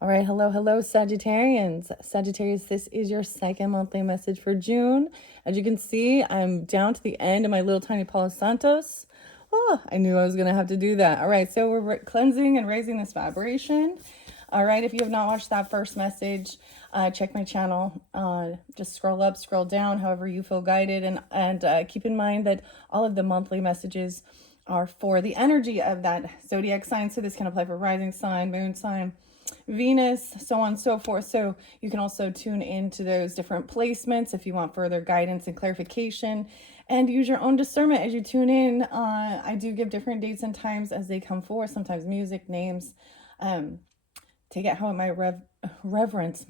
All right, hello, Sagittarians. Sagittarius, this is your second monthly message for June. As you can see, I'm down to the end of my little tiny Palo Santos. Oh, I knew I was going to have to do that. All right, so we're cleansing and raising this vibration. All right, if you have not watched that first message, check my channel. Just scroll up, scroll down, however you feel guided. And keep in mind that all of the monthly messages are for the energy of that zodiac sign. So this can apply for rising sign, moon sign, Venus, so on and so forth. So you can also tune into those different placements if you want further guidance and clarification, and use your own discernment as you tune in. I do give different dates and times as they come forth, sometimes music, names. Take it how it might reverence,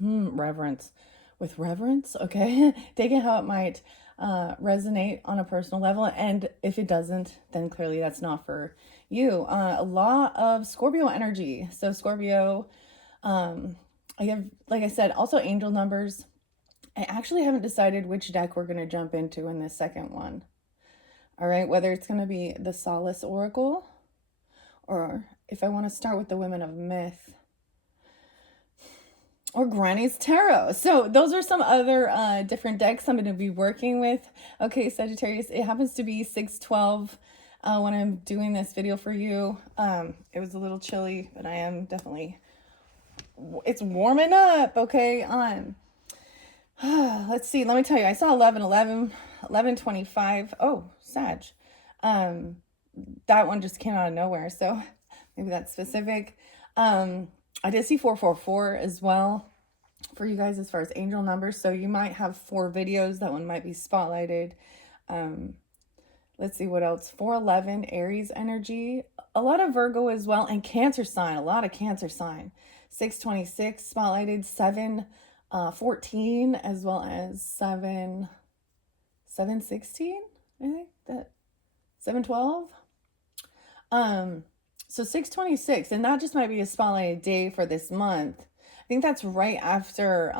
with reverence, okay? Take it how it might resonate on a personal level, and if it doesn't, then clearly that's not for you. A lot of Scorpio energy. So Scorpio, I have, like I said, also angel numbers. I actually haven't decided which deck we're going to jump into in this second one. All right, whether it's going to be the Solace Oracle, or if I want to start with the Women of Myth, or Granny's Tarot. So those are some other different decks I'm going to be working with. Okay, Sagittarius, it happens to be 6/12 when I'm doing this video for you. It was a little chilly, but I am definitely, it's warming up, okay? Let's see, let me tell you, I saw 11/11/11/25. Oh, Sag. That one just came out of nowhere, so maybe that's specific. I did see 444 as well for you guys as far as angel numbers. So you might have 4 videos. That one might be spotlighted. Let's see what else. 411, Aries energy. A lot of Virgo as well. And Cancer sign. A lot of Cancer sign. 626 spotlighted. 714 as well as 716. I think that 712. So 626, and that just might be a spotlighted day for this month. I think that's right after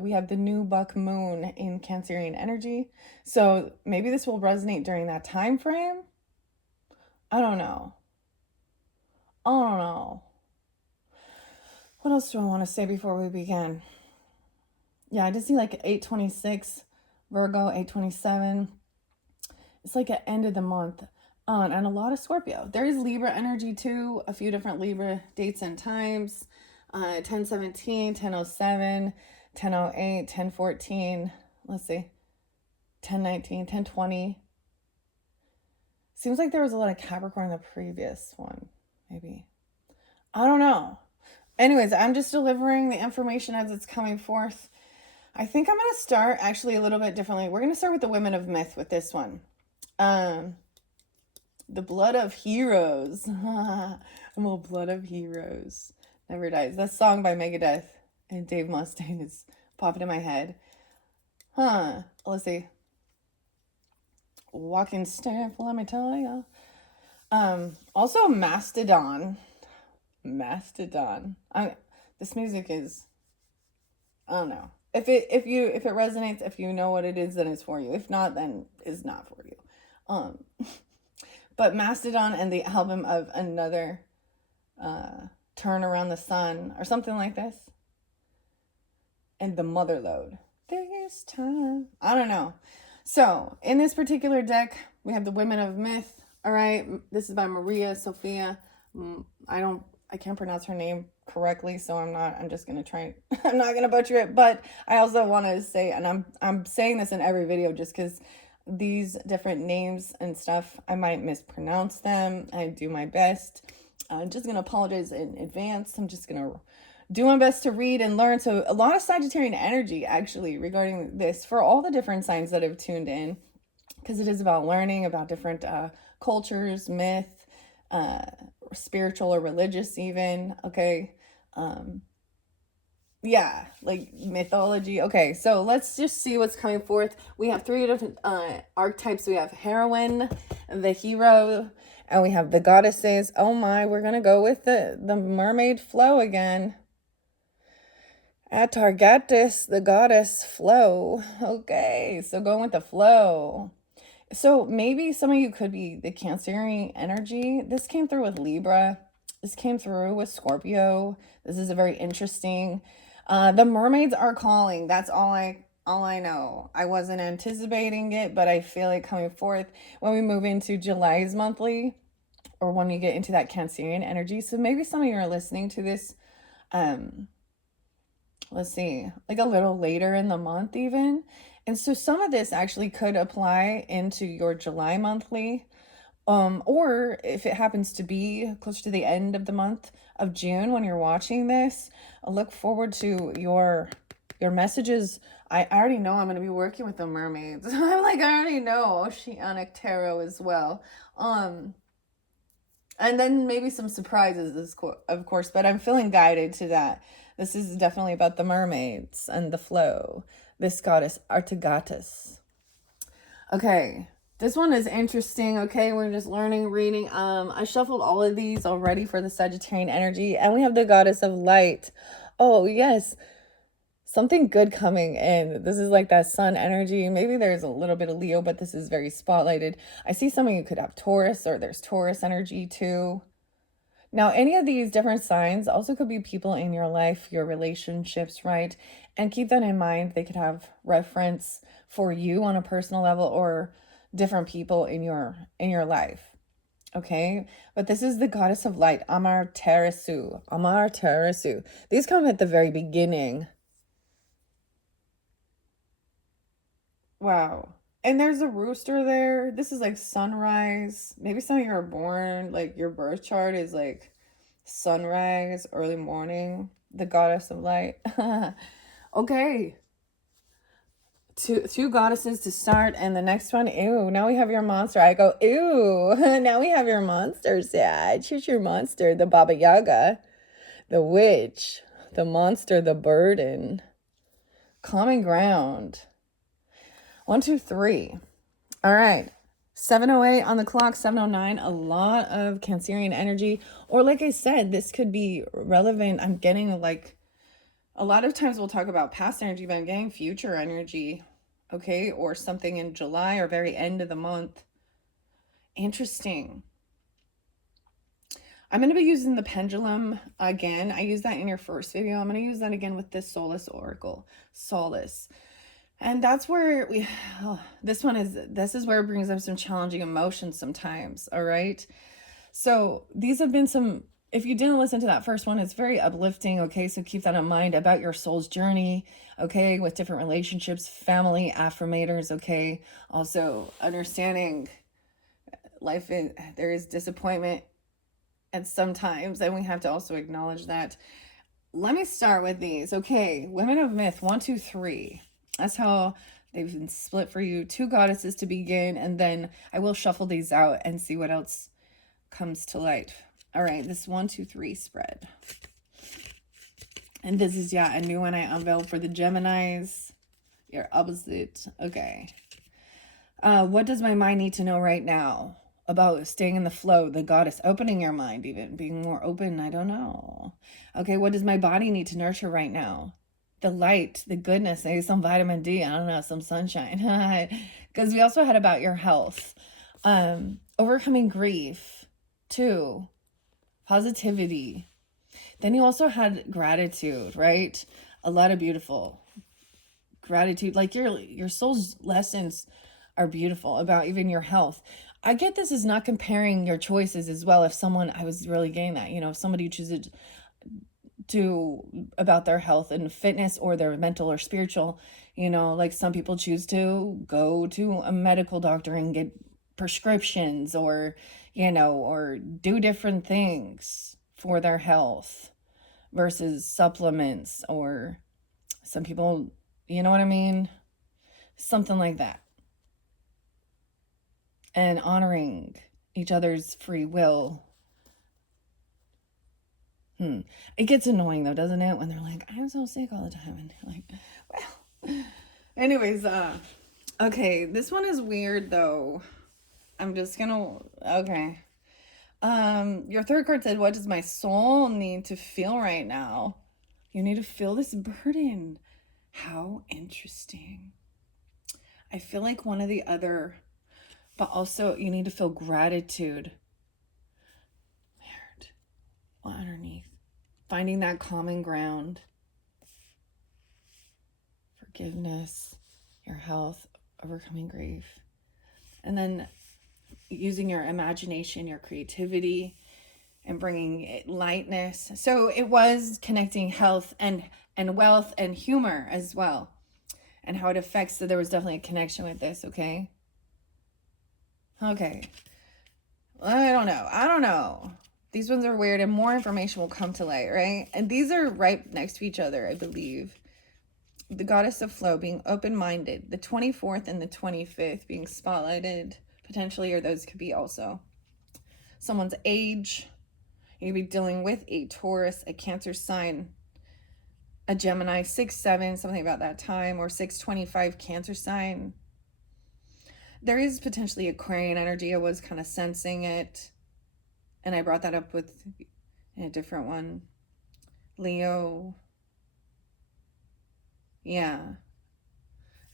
we have the new buck moon in Cancerian energy. So maybe this will resonate during that time frame. I don't know. What else do I want to say before we begin? Yeah, I just see like 826 Virgo, 827. It's like an end of the month. And a lot of Scorpio. There is Libra energy too, a few different Libra dates and times. 1017, 1007, 1008, 1014. Let's see. 1019, 1020. Seems like there was a lot of Capricorn in the previous one, maybe. I don't know. Anyways, I'm just delivering the information as it's coming forth. I think I'm going to start actually a little bit differently. We're going to start with the Women of Myth with this one. The Blood of Heroes. I'm all Blood of Heroes. Never dies. That song by Megadeth and Dave Mustaine is popping in my head. Let's see. Walking stiff, let me tell you. Also Mastodon. This music is, I don't know. If it resonates, if you know what it is, then it's for you. If not, then it's not for you. But Mastodon and the album of Another Turn Around the Sun or something like this. And the Motherlode. This time. I don't know. So in this particular deck, we have the Women of Myth. All right. This is by Maria Sophia. I can't pronounce her name correctly, so I'm not going to butcher it, but I also want to say, and I'm saying this in every video just because these different names and stuff, I might mispronounce them. I do my best. I'm just going to apologize in advance. I'm just going to do my best to read and learn. So a lot of Sagittarian energy actually regarding this for all the different signs that have tuned in, because it is about learning about different cultures, myth, spiritual or religious even. Okay. Yeah, like mythology. Okay, so let's just see what's coming forth. We have 3 different archetypes. We have heroine, the hero, and we have the goddesses. Oh my, we're gonna go with the mermaid flow again. Atargatis, the goddess flow. Okay, so going with the flow. So maybe some of you could be the Cancerian energy. This came through with Libra. This came through with Scorpio. This is a very interesting. The mermaids are calling. That's all I know. I wasn't anticipating it, but I feel it coming forth when we move into July's monthly, or when you get into that Cancerian energy. So maybe some of you are listening to this, um, let's see, like a little later in the month even. And so some of this actually could apply into your July monthly. Or if it happens to be close to the end of the month of June when you're watching this, I look forward to your messages. I already know I'm going to be working with the mermaids. I'm like, I already know Oceanic Tarot as well. And then maybe some surprises, of course, but I'm feeling guided to that. This is definitely about the mermaids and the flow. This goddess, Artagatus. Okay, this one is interesting. Okay, we're just learning, reading. I shuffled all of these already for the Sagittarian energy, and we have the goddess of light. Oh, yes. Something good coming in. This is like that sun energy. Maybe there's a little bit of Leo, but this is very spotlighted. I see some of you could have Taurus, or there's Taurus energy too. Now, any of these different signs also could be people in your life, your relationships, right? And keep that in mind. They could have reference for you on a personal level, or different people in your life. Okay, but this is the goddess of light, Amarterasu. Amarterasu. These come at the very beginning. Wow. And there's a rooster there. This is like sunrise. Maybe some of you are born, like your birth chart is like sunrise, early morning, the goddess of light. Okay. Two goddesses to start, and the next one, ew, now we have your monster. I go, ew, now we have your monster, Sag. Here's your monster, the Baba Yaga, the witch, the monster, the burden. Common ground. 1, 2, 3. All right. 7:08 on the clock, 7:09. A lot of Cancerian energy. Or like I said, this could be relevant. I'm getting like, a lot of times we'll talk about past energy, but I'm getting future energy. Okay. Or something in July or very end of the month. Interesting. I'm going to be using the pendulum again. I used that in your first video. I'm going to use that again with this Solace Oracle. Solace. And that's where this is where it brings up some challenging emotions sometimes. All right. So these have been some, if you didn't listen to that first one, it's very uplifting. Okay. So keep that in mind about your soul's journey. Okay. With different relationships, family, affirmators. Okay. Also understanding life, there is disappointment at sometimes, and we have to also acknowledge that. Let me start with these. Okay. Women of Myth, 1, 2, 3. That's how they've been split for you. 2 goddesses to begin, and then I will shuffle these out and see what else comes to light. All right, this 1, 2, 3 spread. And this is, a new one I unveiled for the Geminis. Your opposite. Okay. What does my mind need to know right now about staying in the flow, the goddess, opening your mind, even being more open? I don't know. Okay, what does my body need to nurture right now? The light, the goodness, maybe some vitamin D, I don't know, some sunshine. Because we also had about your health. Overcoming grief, 2. Positivity. Then you also had gratitude, right? A lot of beautiful gratitude. Like your soul's lessons are beautiful about even your health. I get this is not comparing your choices as well. If someone, I was really getting that, if somebody chooses to about their health and fitness, or their mental or spiritual, like some people choose to go to a medical doctor and get prescriptions, or or do different things for their health versus supplements, or some people, you know what I mean, something like that. And honoring each other's free will. It gets annoying though, doesn't it? When they're like, I'm so sick all the time. And you're like, well. Anyways, okay, this one is weird though. I'm just gonna, okay. Your third card said, what does my soul need to feel right now? You need to feel this burden. How interesting. I feel like one or the other, but also you need to feel gratitude. Weird. underneath. Finding that common ground. Forgiveness, your health, overcoming grief. And then using your imagination, your creativity, and bringing it lightness. So it was connecting health and wealth and humor as well, and how it affects. So there was definitely a connection with this. Okay. I don't know. These ones are weird, and more information will come to light, right? And these are right next to each other, I believe. The goddess of flow being open-minded, the 24th and the 25th being spotlighted potentially, or those could be also someone's age. You could be dealing with a Taurus, a Cancer sign, a Gemini, 6-7, something about that time, or 6-25 Cancer sign. There is potentially Aquarian energy. I was kind of sensing it, and I brought that up with a different one. Leo. Yeah.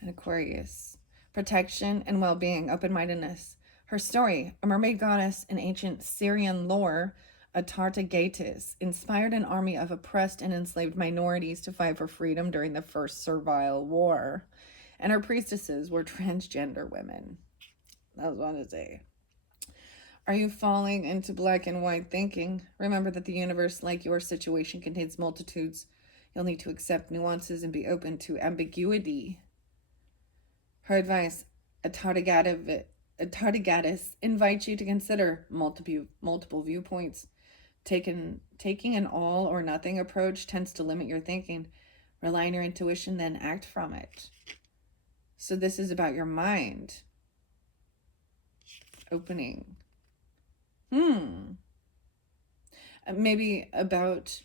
And Aquarius. Protection and well-being, open-mindedness. Her story, a mermaid goddess in ancient Syrian lore, Atartagatis, inspired an army of oppressed and enslaved minorities to fight for freedom during the First Servile War. And her priestesses were transgender women. That was what I wanted to say. Are you falling into black and white thinking? Remember that the universe, like your situation, contains multitudes. You'll need to accept nuances and be open to ambiguity. Her advice, Atartagatis, invites you to consider multiple viewpoints. Taking an all or nothing approach tends to limit your thinking. Rely on your intuition, then act from it. So this is about your mind. Opening. Maybe about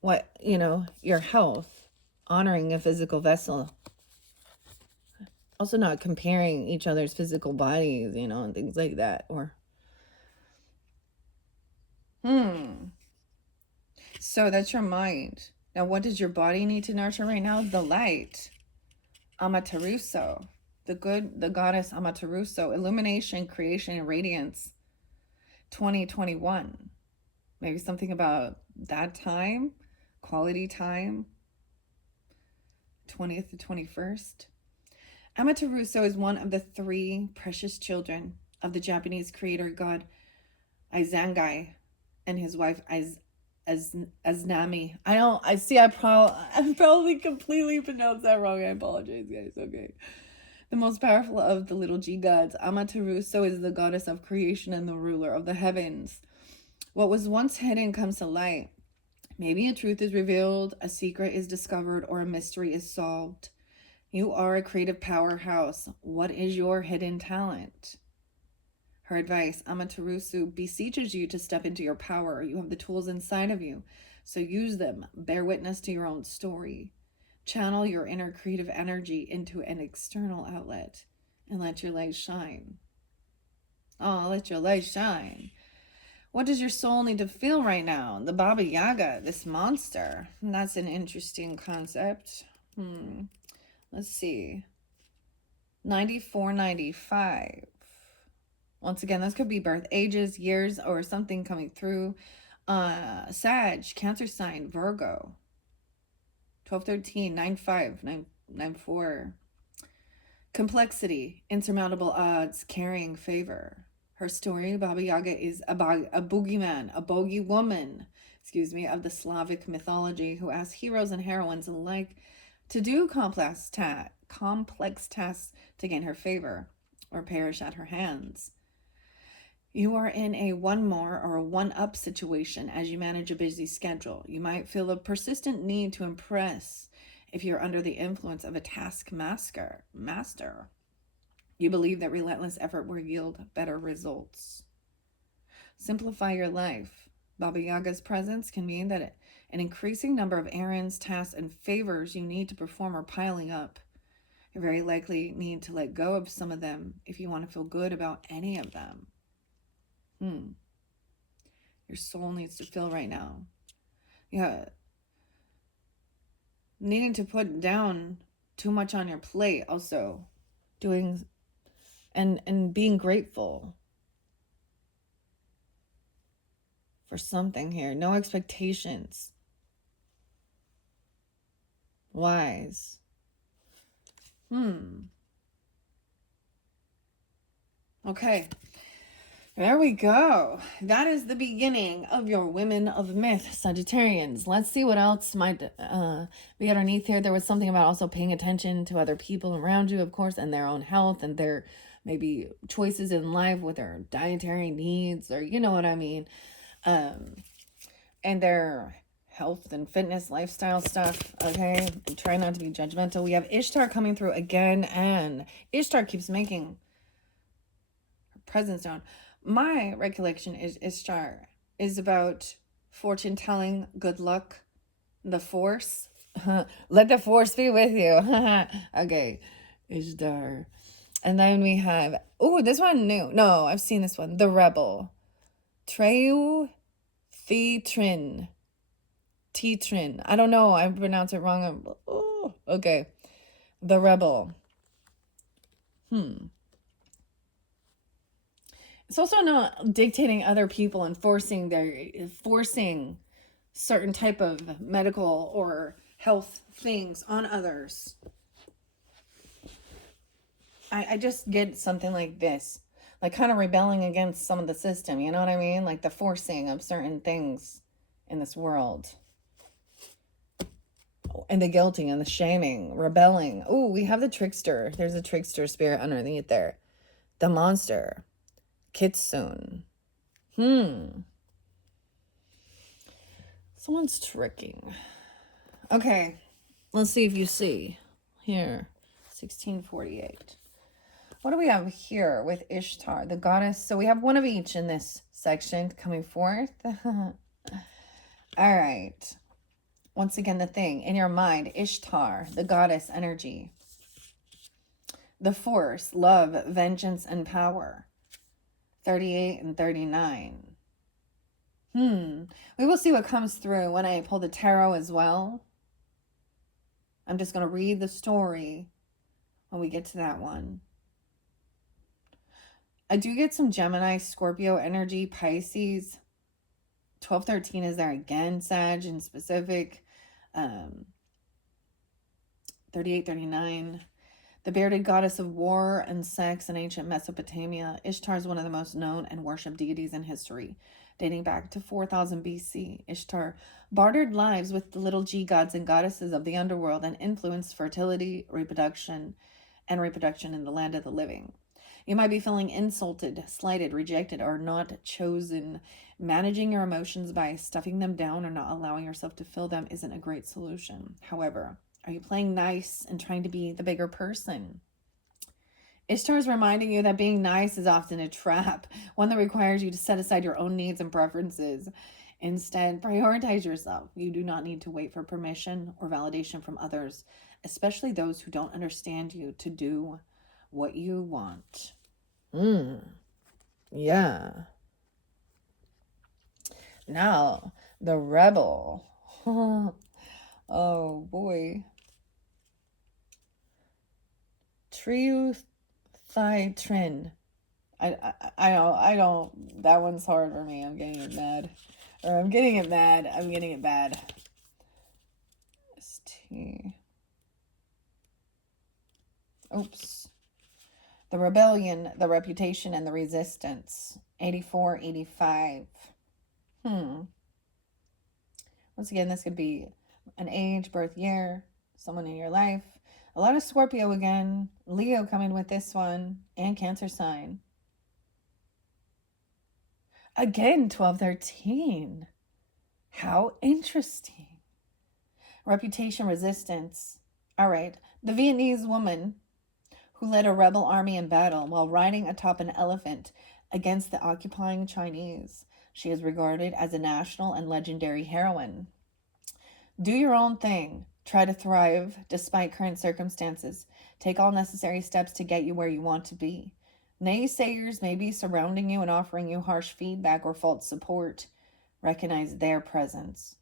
what, your health. Honoring a physical vessel. Also not comparing each other's physical bodies, and things like that. Or so that's your mind. Now, what does your body need to nurture right now? The light. Amaterasu. The goddess Amaterasu. Illumination, creation, and radiance. 2021. Maybe something about that time. Quality time. 20th to 21st. Amaterasu is one of the 3 precious children of the Japanese creator god Izanagi and his wife Aznami. I probably completely pronounced that wrong. I apologize, guys. Okay. The most powerful of the little G gods, Amaterasu is the goddess of creation and the ruler of the heavens. What was once hidden comes to light. Maybe a truth is revealed, a secret is discovered, or a mystery is solved. You are a creative powerhouse. What is your hidden talent? Her advice, Amaterasu beseeches you to step into your power. You have the tools inside of you, so use them. Bear witness to your own story. Channel your inner creative energy into an external outlet and let your light shine. Oh, let your light shine. What does your soul need to feel right now? The Baba Yaga, this monster. That's an interesting concept. Let's see. 9495. Once again, this could be birth ages, years, or something coming through. Sag, Cancer sign, Virgo. 1213, 95, 994. Complexity, insurmountable odds, carrying favor. Her story, Baba Yaga, is a boogeyman, a bogey woman, of the Slavic mythology who asks heroes and heroines alike to do complex tasks to gain her favor or perish at her hands. You are in a one more or a one up situation as you manage a busy schedule. You might feel a persistent need to impress if you're under the influence of a taskmaster. You believe that relentless effort will yield better results. Simplify your life. Baba Yaga's presence can mean that an increasing number of errands, tasks, and favors you need to perform are piling up. You very likely need to let go of some of them if you want to feel good about any of them. Your soul needs to feel right now. Yeah. Needing to put down too much on your plate also. Doing and being grateful for something here. No expectations. Wise. Okay. There we go. That is the beginning of your Women of Myth, Sagittarians. Let's see what else might be underneath here. There was something about also paying attention to other people around you, of course, and their own health and their maybe choices in life with their dietary needs, or you know what I mean, and their health and fitness lifestyle stuff. Okay, and try not to be judgmental. We have Ishtar coming through again, and Ishtar keeps making her presence known. My recollection is Ishtar is about fortune telling, good luck, the force. Let the force be with you. Okay, Ishtar. And then we have, oh, this one new. No, I've seen this one. The Rebel. Treu Thetrin. Tetrin. I don't know. I pronounced it wrong. Oh, okay. The Rebel. It's also not dictating other people and forcing certain type of medical or health things on others. I just get something like this, like kind of rebelling against some of the system, you know what I mean? Like the forcing of certain things in this world. And the guilting and the shaming, rebelling. Oh, we have the trickster. There's a trickster spirit underneath there. The monster. Kitsune. Someone's tricking. Okay, let's see if you see. Here, 1648. What do we have here with Ishtar, the goddess? So we have one of each in this section coming forth. All right. Once again, the thing in your mind, Ishtar, the goddess energy. The force, love, vengeance, and power. 38 and 39. We will see what comes through when I pull the tarot as well. I'm just going to read the story when we get to that one. I do get some Gemini, Scorpio energy, Pisces. 1213 is there again, Sag in specific. 38, 39. The bearded goddess of war and sex in ancient Mesopotamia. Ishtar is one of the most known and worshipped deities in history. Dating back to 4000 BC, Ishtar bartered lives with the little g gods and goddesses of the underworld and influenced fertility, reproduction in the land of the living. You might be feeling insulted, slighted, rejected, or not chosen. Managing your emotions by stuffing them down or not allowing yourself to feel them isn't a great solution. However, are you playing nice and trying to be the bigger person? Ishtar is reminding you that being nice is often a trap, one that requires you to set aside your own needs and preferences. Instead, prioritize yourself. You do not need to wait for permission or validation from others, especially those who don't understand you, to do what you want. Yeah. Now, the Rebel. Oh boy. Trin. I don't, that one's hard for me. I'm getting it mad. I'm getting it bad. ST. Oops. The rebellion, the reputation, and the resistance. 84, 85. Once again, this could be an age, birth year, someone in your life. A lot of Scorpio again. Leo coming with this one. And Cancer sign. Again, 1213. How interesting. Reputation, resistance. All right. The Vietnamese woman who led a rebel army in battle while riding atop an elephant against the occupying Chinese. She is regarded as a national and legendary heroine. Do your own thing. Try to thrive despite current circumstances. Take all necessary steps to get you where you want to be. Naysayers may be surrounding you and offering you harsh feedback or false support. Recognize their presence.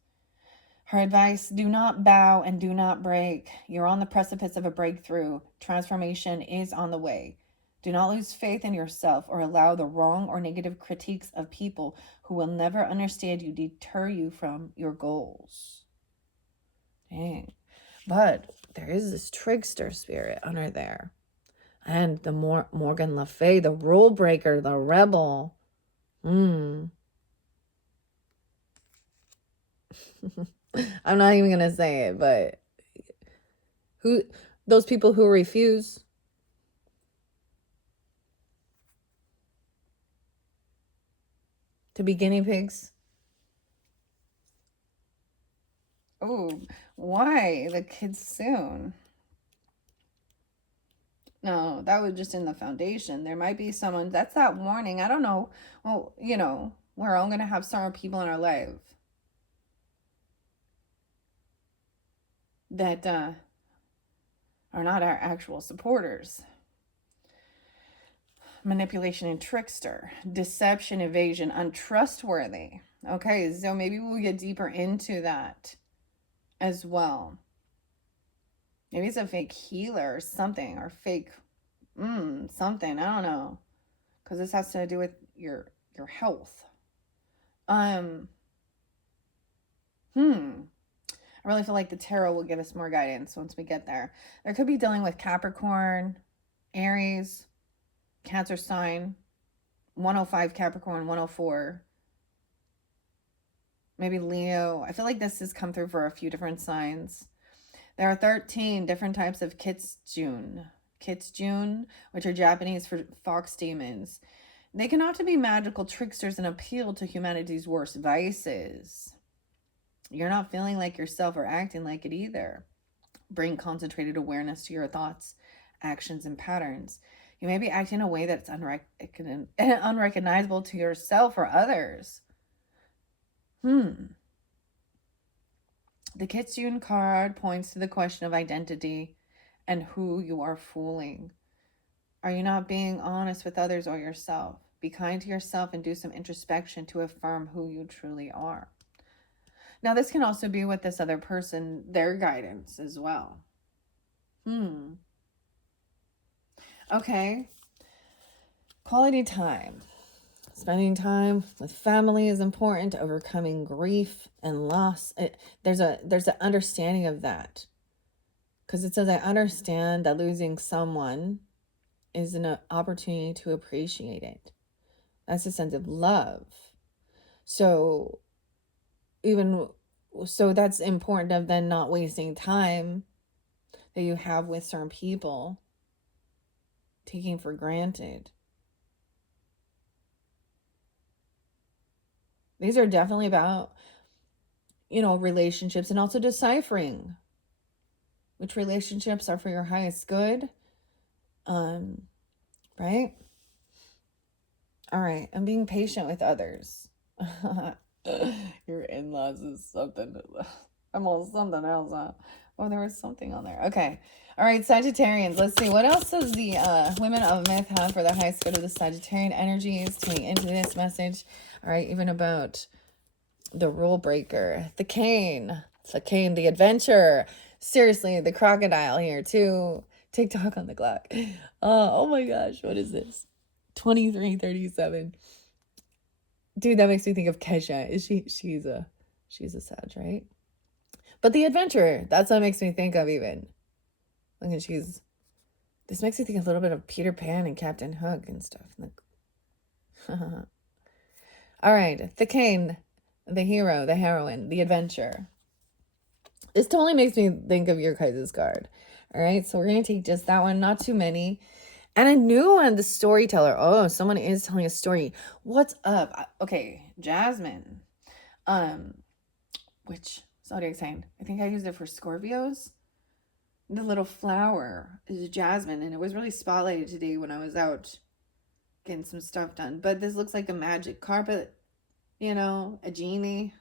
Her advice, do not bow and do not break. You're on the precipice of a breakthrough. Transformation is on the way. Do not lose faith in yourself or allow the wrong or negative critiques of people who will never understand you deter you from your goals. Dang. But there is this trickster spirit under there. And the Morgan Le Fay, the rule breaker, the rebel. I'm not even going to say it, but those people who refuse to be guinea pigs. Oh, why? The kids soon. No, that was just in the foundation. There might be someone, that's that warning. I don't know. Well, we're all going to have certain people in our life that are not our actual supporters. Manipulation and trickster, deception, evasion, untrustworthy. Okay, so maybe we'll get deeper into that as well. Maybe it's a fake healer or something, or fake something. I don't know, because this has to do with your health. I really feel like the tarot will give us more guidance once we get there. There could be dealing with Capricorn, Aries, Cancer sign, 105 Capricorn, 104. Maybe Leo. I feel like this has come through for a few different signs. There are 13 different types of Kitsune, which are Japanese for fox demons. They can often be magical tricksters and appeal to humanity's worst vices. You're not feeling like yourself or acting like it either. Bring concentrated awareness to your thoughts, actions, and patterns. You may be acting in a way that's unrecognizable to yourself or others. The Kitsune card points to the question of identity and who you are fooling. Are you not being honest with others or yourself? Be kind to yourself and do some introspection to affirm who you truly are. Now, this can also be with this other person, their guidance as well. Okay. Quality time. Spending time with family is important. Overcoming grief and loss. There's an understanding of that. Because it says, I understand that losing someone is an opportunity to appreciate it. That's a sense of love. So that's important of then not wasting time that you have with certain people, taking for granted. These are definitely about, relationships, and also deciphering which relationships are for your highest good. Right? All right. And being patient with others. Your in-laws is something. I'm on something else, huh? Oh, there was something on there. Okay. All right, Sagittarians. Let's see. What else does the women of myth have for the highest good of the Sagittarian energies tuning into this message? All right, even about the rule breaker, the cane, the adventure. Seriously, the crocodile here too. TikTok on the clock. Oh my gosh, what is this? 23:37. Dude, that makes me think of Kesha. She's a Sag, right? But the adventure, that's what makes me think of even. Look at this makes me think a little bit of Peter Pan and Captain Hook and stuff. All right, the cane, the hero, the heroine, the adventure. This totally makes me think of your guys' card. All right, so we're going to take just that one, not too many. And a new one, the storyteller. Oh, someone is telling a story. What's up? Okay, Jasmine. Which zodiac sign? I think I used it for Scorpios. The little flower is Jasmine, and it was really spotlighted today when I was out getting some stuff done. But this looks like a magic carpet, a genie.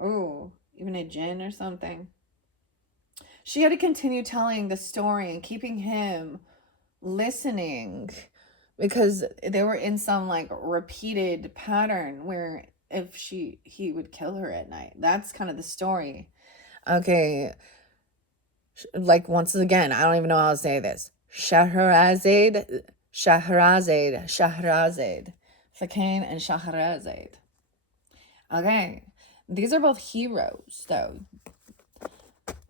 Oh, even a djinn or something. She had to continue telling the story and keeping him listening because they were in some repeated pattern where if he would kill her at night. That's kind of the story. Okay. Once again, I don't even know how to say this. Shahrazad. Thakane and Shahrazad. Okay. These are both heroes, though.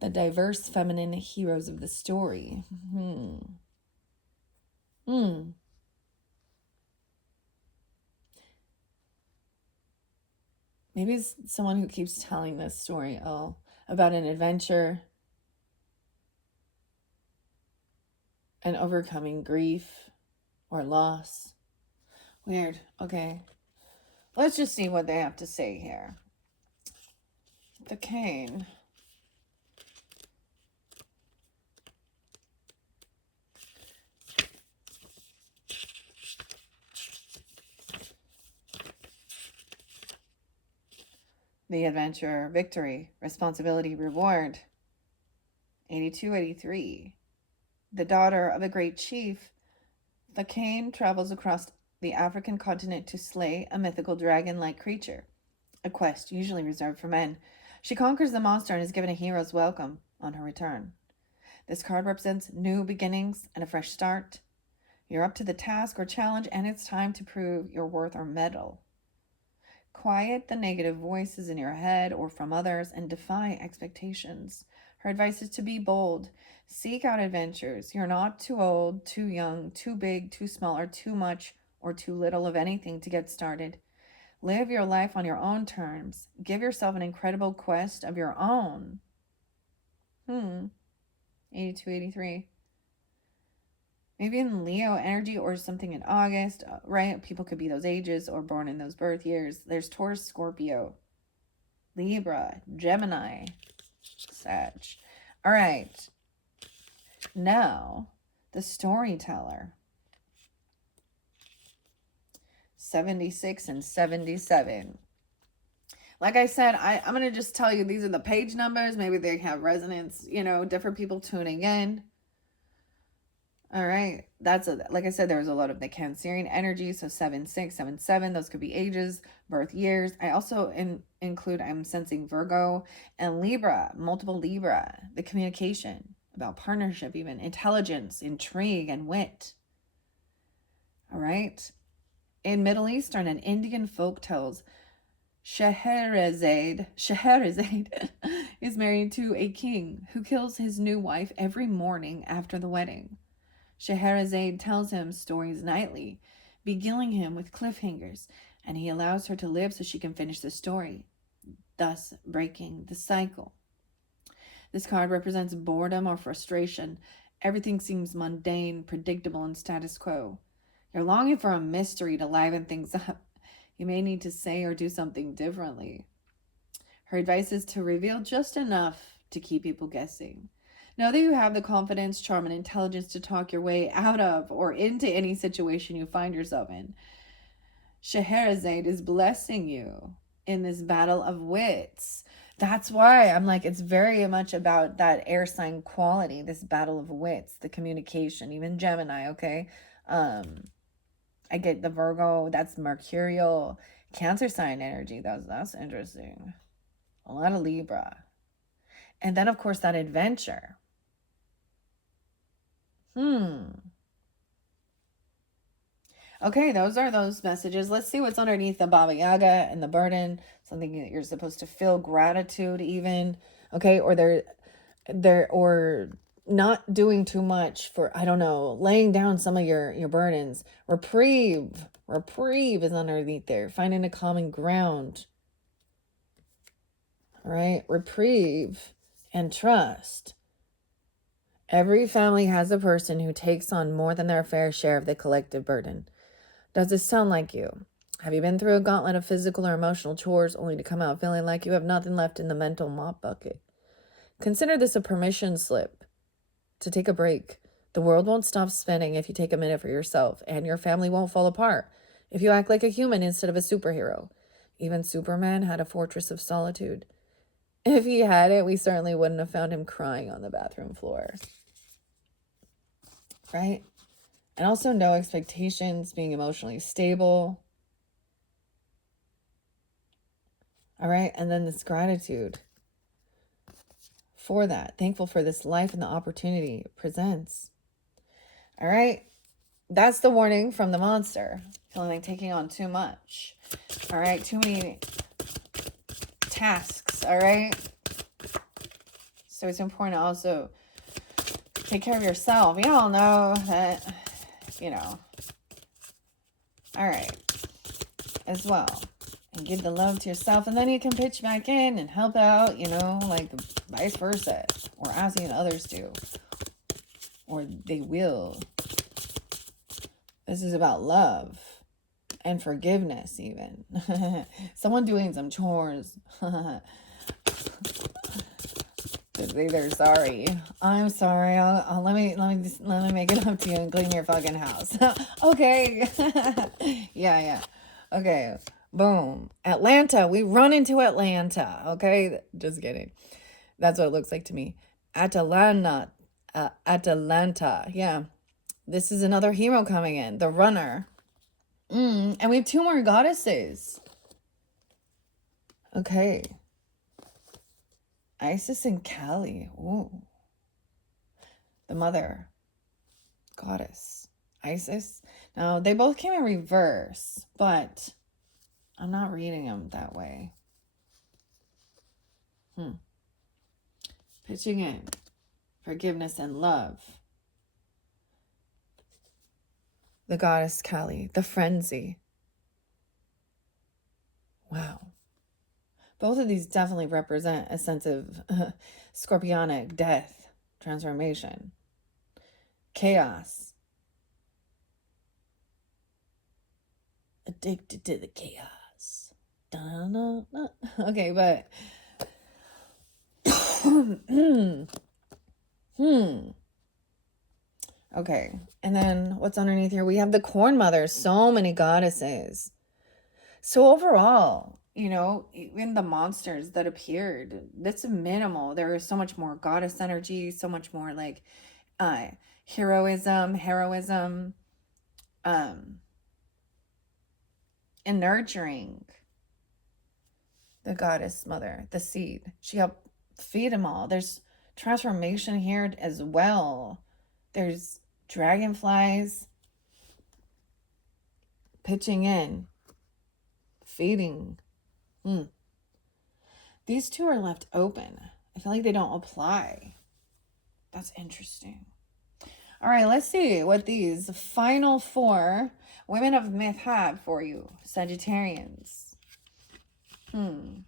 The diverse feminine heroes of the story. Maybe it's someone who keeps telling this story, about an adventure and overcoming grief or loss. Weird. Okay. Let's just see what they have to say here. The cane. The adventure, victory, responsibility, reward. 82-83. The daughter of a great chief, the cane travels across the African continent to slay a mythical dragon-like creature, a quest usually reserved for men. She conquers the monster and is given a hero's welcome on her return. This card represents new beginnings and a fresh start. You're up to the task or challenge, and it's time to prove your worth or mettle. Quiet the negative voices in your head or from others and defy expectations. Her advice is to be bold. Seek out adventures. You're not too old, too young, too big, too small, or too much or too little of anything to get started. Live your life on your own terms. Give yourself an incredible quest of your own. 82-83. Maybe in Leo energy or something in August, right? People could be those ages or born in those birth years. There's Taurus, Scorpio, Libra, Gemini, Sag. All right. Now, the storyteller. 76 and 77. Like I said, I'm going to just tell you these are the page numbers. Maybe they have resonance, different people tuning in. All right. Like I said, there's a lot of the Cancerian energy. So 76, 77, those could be ages, birth years. I also include, I'm sensing Virgo and Libra, multiple Libra, the communication about partnership, even intelligence, intrigue, and wit. All right. In Middle Eastern and Indian folk tales, Scheherazade is married to a king who kills his new wife every morning after the wedding. Scheherazade tells him stories nightly, beguiling him with cliffhangers, and he allows her to live so she can finish the story, thus breaking the cycle. This card represents boredom or frustration. Everything seems mundane, predictable, and status quo. You're longing for a mystery to liven things up. You may need to say or do something differently. Her advice is to reveal just enough to keep people guessing. Know that you have the confidence, charm, and intelligence to talk your way out of or into any situation you find yourself in. Scheherazade is blessing you in this battle of wits. That's why I'm like, it's very much about that air sign quality, this battle of wits, the communication, even Gemini, okay? I get the Virgo, that's Mercurial, Cancer sign energy. That's interesting. A lot of Libra. And then, of course, that adventure. Okay, those are those messages. Let's see what's underneath the Baba Yaga and the burden. Something that you're supposed to feel gratitude even. Okay, or or not doing too much for, I don't know, laying down some of your burdens. Reprieve is underneath there. Finding a common ground. All right, reprieve and trust. Every family has a person who takes on more than their fair share of the collective burden. Does this sound like you? Have you been through a gauntlet of physical or emotional chores only to come out feeling like you have nothing left in the mental mop bucket? Consider this a permission slip to take a break. The world won't stop spinning if you take a minute for yourself, and your family won't fall apart if you act like a human instead of a superhero. Even Superman had a fortress of solitude. If he had it, we certainly wouldn't have found him crying on the bathroom floor. Right? And also no expectations, being emotionally stable. All right, and then this gratitude for that. Thankful for this life and the opportunity it presents. All right. That's the warning from the monster. Feeling like taking on too much. All right. Too many tasks. All right. So it's important to also take care of yourself. You all know that, you know. All right. As well. And give the love to yourself. And then you can pitch back in and help out, you know, like vice versa. Or asking others to. Or they will. This is about love. And forgiveness, even. Someone doing some chores. To say they're sorry. I'm sorry. I'll let me make it up to you and clean your fucking house. Okay. Yeah. Okay. Boom. Atlanta. We run into Atlanta. Okay. Just kidding. That's what it looks like to me. Atalanta. Atalanta. Yeah. This is another hero coming in. The runner. And we have 2 more goddesses. Okay. Isis and Kali. Ooh. The mother. Goddess. Isis. Now, they both came in reverse, but I'm not reading them that way. Pitching in. Forgiveness and love. The goddess Kali. The frenzy. Wow. Both of these definitely represent a sense of scorpionic death, transformation, chaos. Addicted to the chaos. Da-na-na. Okay, but Okay, and then what's underneath here? We have the Corn Mother. So many goddesses. So overall, you know, even the monsters that appeared, that's minimal. There is so much more goddess energy, so much more like heroism, and nurturing. The goddess mother, the seed. She helped feed them all. There's transformation here as well. There's dragonflies pitching in, feeding. These 2 are left open. I feel like they don't apply. That's interesting. All right, let's see what these final 4 women of myth have for you, Sagittarians. We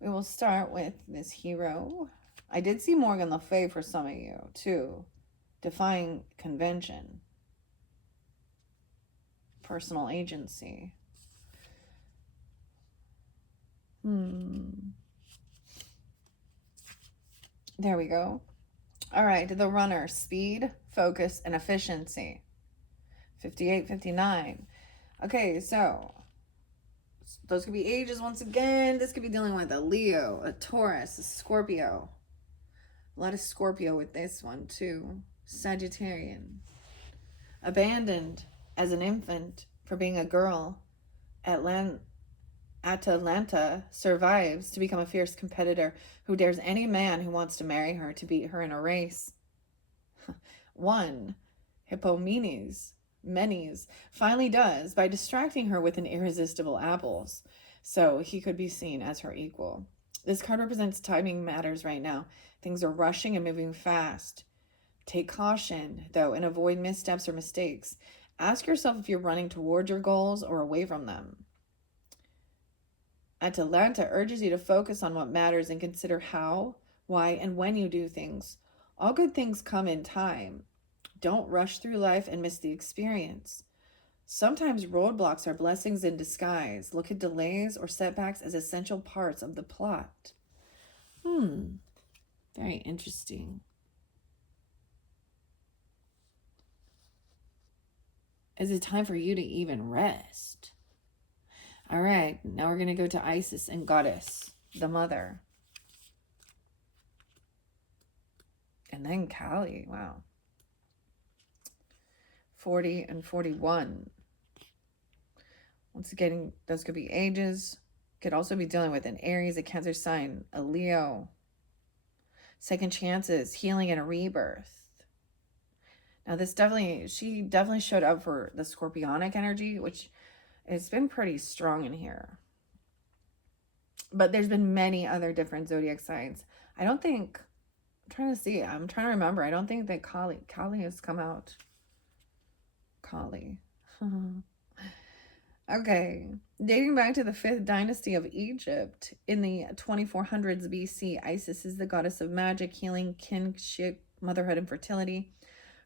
will start with this hero. I did see Morgan Le Fay for some of you, too. Defying convention. Personal agency. There we go. All right, the runner. Speed, focus, and efficiency. 58, 59. Okay, so those could be ages once again. This could be dealing with a Leo, a Taurus, a Scorpio. A lot of Scorpio with this one, too. Sagittarian. Abandoned as an infant for being a girl. Atalanta survives to become a fierce competitor who dares any man who wants to marry her to beat her in a race. 1. Hippomenes finally does by distracting her with an irresistible apples, so he could be seen as her equal. This card represents timing matters right now. Things are rushing and moving fast. Take caution, though, and avoid missteps or mistakes. Ask yourself if you're running toward your goals or away from them. Atalanta urges you to focus on what matters and consider how, why, and when you do things. All good things come in time. Don't rush through life and miss the experience. Sometimes roadblocks are blessings in disguise. Look at delays or setbacks as essential parts of the plot. Very interesting. Is it time for you to even rest? All right, now we're going to go to Isis and Goddess, the mother. And then Kali, wow. 40 and 41. Once again, those could be ages. Could also be dealing with an Aries, a Cancer sign, a Leo. Second chances, healing, and a rebirth. Now she definitely showed up for the scorpionic energy, which it's been pretty strong in here. But there's been many other different zodiac signs. I don't think, I'm trying to remember. I don't think that Kali has come out. Kali. Okay. Dating back to the 5th dynasty of Egypt, in the 2400s BC, Isis is the goddess of magic, healing, kinship, motherhood, and fertility.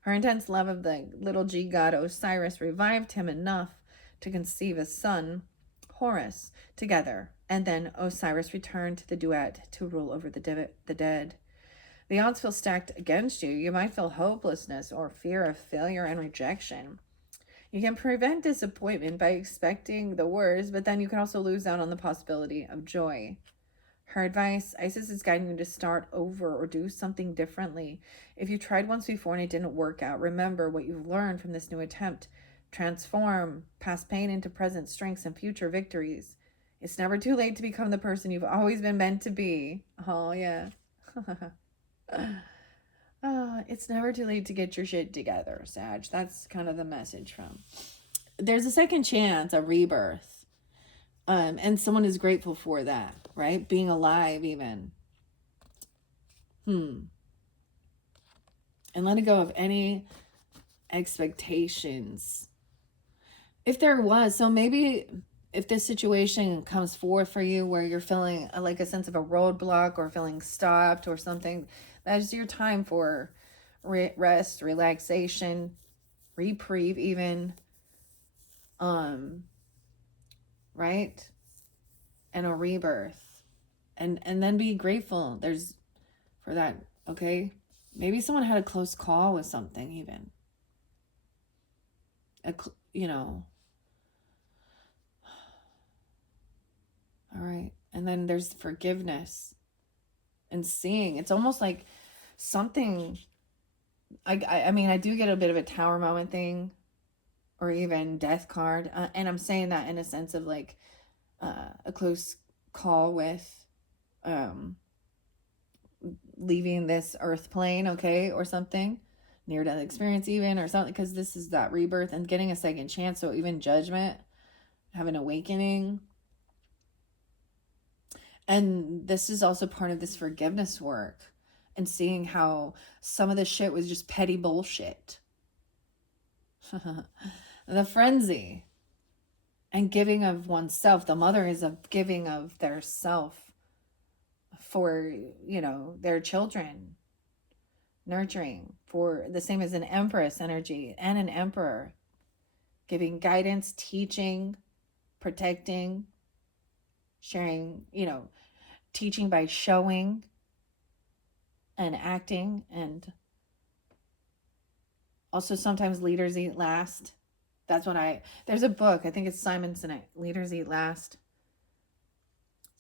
Her intense love of the little g god Osiris revived him enough to conceive a son, Horus, together, and then Osiris returned to the duet to rule over the dead. The odds feel stacked against you. You might feel hopelessness or fear of failure and rejection. You can prevent disappointment by expecting the worst, but then you can also lose out on the possibility of joy. Her advice: Isis is guiding you to start over or do something differently. If you tried once before and it didn't work out, remember what you've learned from this new attempt. Transform past pain into present strengths and future victories. It's never too late to become the person you've always been meant to be. Oh, yeah. It's never too late to get your shit together, Sag. That's kind of the message from. There's a second chance, a rebirth. And someone is grateful for that, right? Being alive, even. And letting go of any expectations. If there was, so maybe if this situation comes forth for you where you're feeling like a sense of a roadblock or feeling stopped or something, that is your time for rest, relaxation, reprieve even, right? And a rebirth. And then be grateful there's for that, okay? Maybe someone had a close call with something even. All right. And then there's forgiveness and seeing. It's almost like something, I mean, I do get a bit of a tower moment thing or even death card. And I'm saying that in a sense of like a close call with leaving this earth plane, okay, or something. Near death experience even, or something, because this is that rebirth and getting a second chance. So even judgment, have an awakening. And this is also part of this forgiveness work and seeing how some of this shit was just petty bullshit. The frenzy and giving of oneself. The mother is a giving of their self for, their children. Nurturing, for the same as an empress energy and an emperor. Giving guidance, teaching, protecting, sharing, teaching by showing and acting. And also sometimes leaders eat last. That's what there's a book, I think it's Simon Sinek, Leaders Eat Last.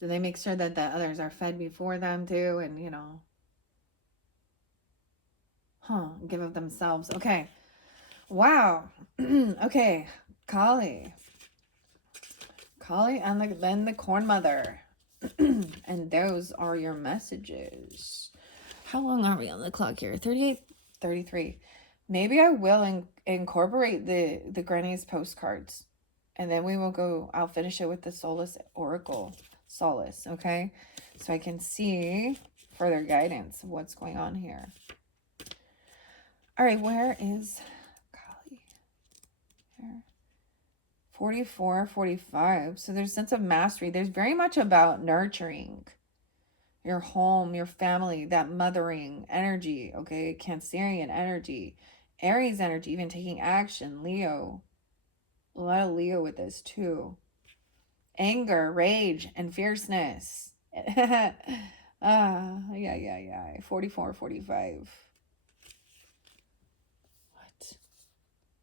So they make sure that the others are fed before them too, and give of themselves. Okay. Wow. Okay. Kali, and then the Corn Mother. And those are your messages. How long are we on the clock here? 38, 33. Maybe I will incorporate the Granny's postcards. And then I'll finish it with the Solace Oracle. Solace, okay? So I can see further guidance of what's going on here. All right, where is Kali? Here. 44, 45. So there's a sense of mastery. There's very much about nurturing your home, your family, that mothering energy, okay? Cancerian energy, Aries energy, even taking action. Leo. A lot of Leo with this too. Anger, rage, and fierceness. Yeah. 44, 45.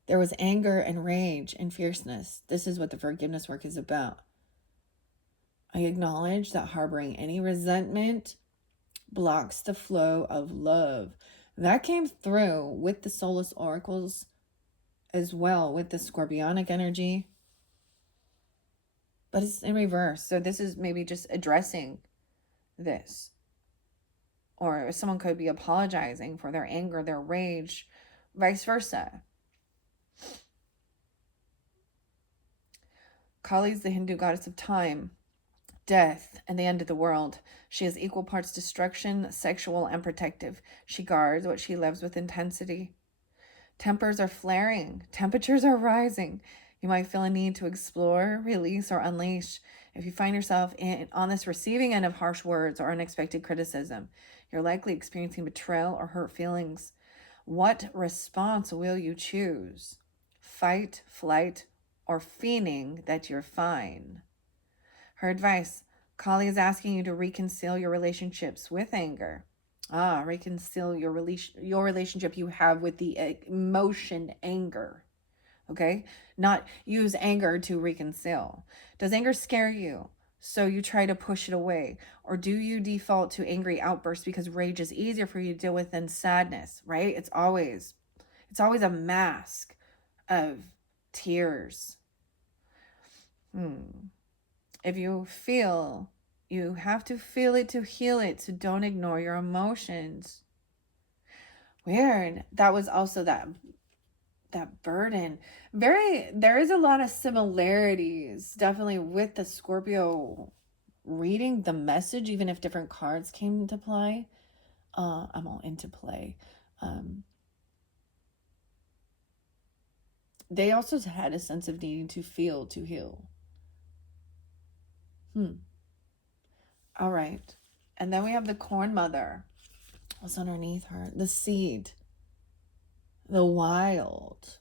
There was anger and rage and fierceness. This is what the forgiveness work is about. I acknowledge that harboring any resentment blocks the flow of love. That came through with the Solace Oracles as well, with the Scorpionic energy. But it's in reverse. So this is maybe just addressing this. Or someone could be apologizing for their anger, their rage, vice versa. Kali is the Hindu goddess of time, death, and the end of the world. She is equal parts destruction, sexual, and protective. She guards what she loves with intensity. Tempers are flaring. Temperatures are rising. You might feel a need to explore, release, or unleash. If you find yourself on this receiving end of harsh words or unexpected criticism, you're likely experiencing betrayal or hurt feelings. What response will you choose? Fight, flight, or feigning that you're fine? Her advice: Kali is asking you to reconcile your relationships with anger. Reconcile your relationship you have with the emotion anger. Okay? Not use anger to reconcile. Does anger scare you, so you try to push it away? Or do you default to angry outbursts because rage is easier for you to deal with than sadness, right? It's always a mask of tears. If you feel, you have to feel it to heal it, so don't ignore your emotions. Weird. That was also that burden. There is a lot of similarities definitely with the Scorpio reading the message, even if different cards came into play. I'm all into play. They also had a sense of needing to feel to heal. All right. And then we have the Corn Mother. What's underneath her? The seed. The wild.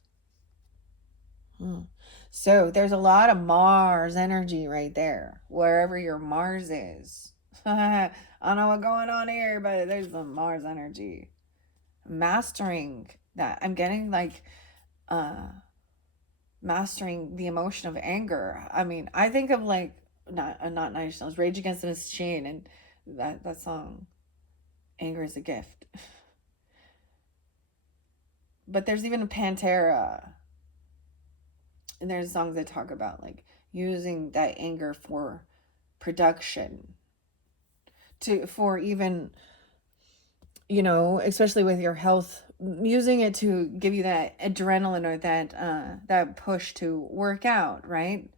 So there's a lot of Mars energy right there, wherever your Mars is. I don't know what's going on here, but there's some Mars energy. Mastering that. I'm getting like mastering the emotion of anger. I mean, I think of like not Nine Inch Nails, Rage Against the Machine, and that song, Anger is a Gift. But there's even a Pantera, and there's songs that talk about like using that anger for production, for even, especially with your health, using it to give you that adrenaline or that push to work out, right?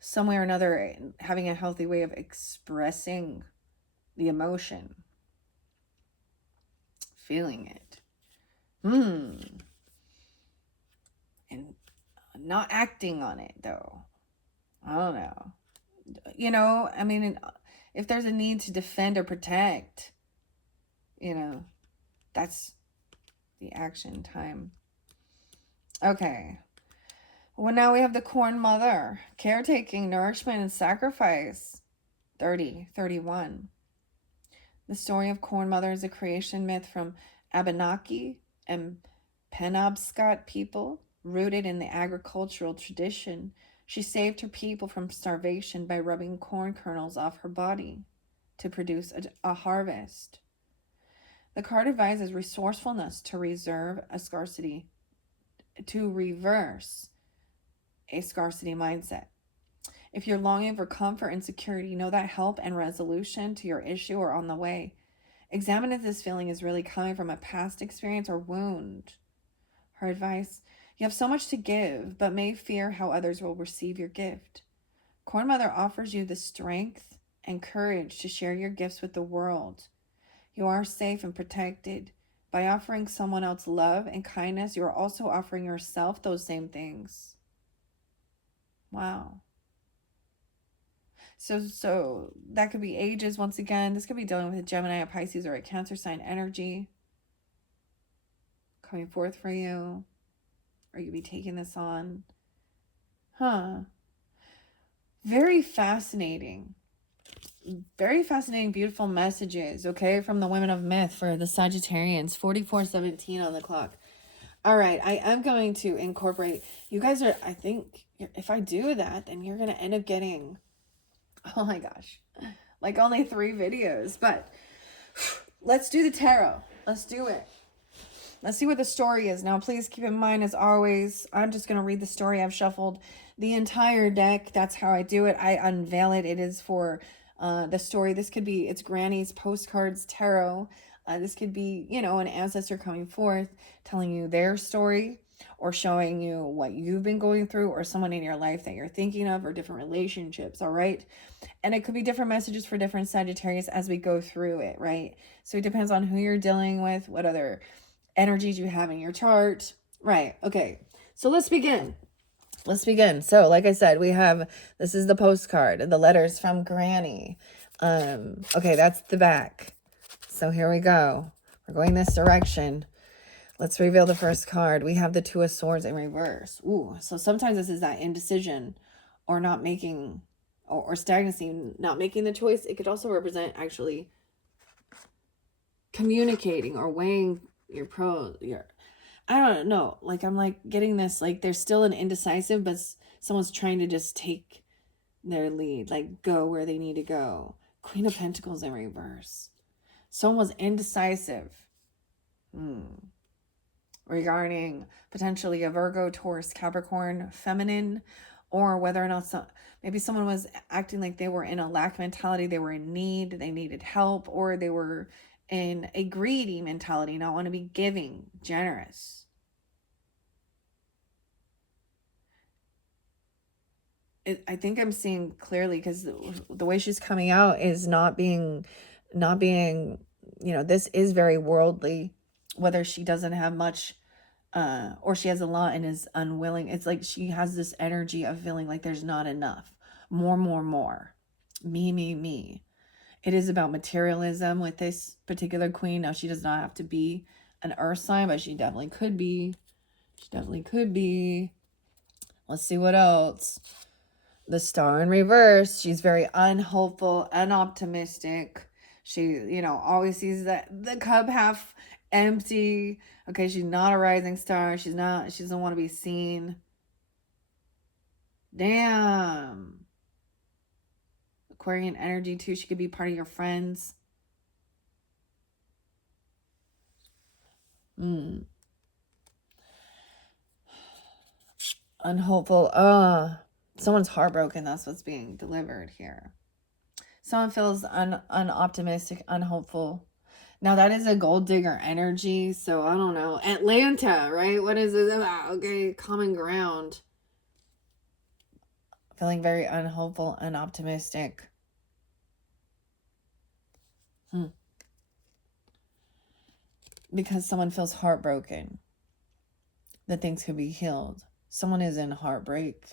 Some way or another, having a healthy way of expressing the emotion, feeling it, and not acting on it, though. I don't know. I mean, if there's a need to defend or protect, that's the action time. Okay. Well, now we have the Corn Mother. Caretaking, nourishment, and sacrifice. 31. The story of Corn Mother is a creation myth from Abenaki and Penobscot people, rooted in the agricultural tradition. She saved her people from starvation by rubbing corn kernels off her body to produce a harvest. The card advises resourcefulness to reverse a scarcity mindset. If you're longing for comfort and security, know that help and resolution to your issue are on the way. Examine if this feeling is really coming from a past experience or wound. Her advice: you have so much to give, but may fear how others will receive your gift. Corn Mother offers you the strength and courage to share your gifts with the world. You are safe and protected. By offering someone else love and kindness, you are also offering yourself those same things. Wow. So that could be ages once again. This could be dealing with a Gemini, a Pisces, or a Cancer sign energy coming forth for you. Or you could be taking this on. Very fascinating. Very fascinating, beautiful messages, okay, from the women of myth for the Sagittarians. 44:17 on the clock. All right, I am going to incorporate. You guys are, I think, if I do that, then you're going to end up getting, oh my gosh, like only 3 videos. But let's do the tarot. Let's do it. Let's see what the story is. Now, please keep in mind, as always, I'm just going to read the story. I've shuffled the entire deck. That's how I do it. I unveil it. It is for the story. This could be, it's Granny's Postcards Tarot. This could be, you know, an ancestor coming forth, telling you their story, or showing you what you've been going through, or someone in your life that you're thinking of, or different relationships, all right? And it could be different messages for different Sagittarius as we go through it, right? So it depends on who you're dealing with, what other energies you have in your chart. Right, okay. So let's begin. So like I said, we have, this is the postcard, the letters from Granny. Okay, that's the back. So here we go. We're going this direction. Let's reveal the first card. We have the Two of Swords in reverse. Ooh, so sometimes this is that indecision, or not making, or stagnancy, not making the choice. It could also represent actually communicating or weighing your pros, I don't know. Like, I'm like getting this, like there's still an indecisive, but someone's trying to just take their lead, like go where they need to go. Queen of Pentacles in reverse. Someone was indecisive regarding potentially a Virgo, Taurus, Capricorn, feminine, or whether or not maybe someone was acting like they were in a lack mentality, they were in need, they needed help, or they were in a greedy mentality, not want to be giving, generous. I think I'm seeing clearly, because the way she's coming out is not being, you know, this is very worldly, whether she doesn't have much, or she has a lot and is unwilling. It's like she has this energy of feeling like there's not enough. More. Me. It is about materialism with this particular queen. Now, she does not have to be an earth sign, but she definitely could be. Let's see what else. The Star in reverse. She's very unhopeful, unoptimistic. She, you know, always sees the cup half empty. Okay, she's not a rising star. She doesn't want to be seen. Damn. Aquarian energy too. She could be part of your friends. Unhopeful. Someone's heartbroken. That's what's being delivered here. Someone feels unoptimistic, unhopeful. Now, that is a gold digger energy, so I don't know. Atlanta, right? What is it about? Okay, common ground. Feeling very unhopeful, unoptimistic. Because someone feels heartbroken, that things could be healed. Someone is in heartbreak.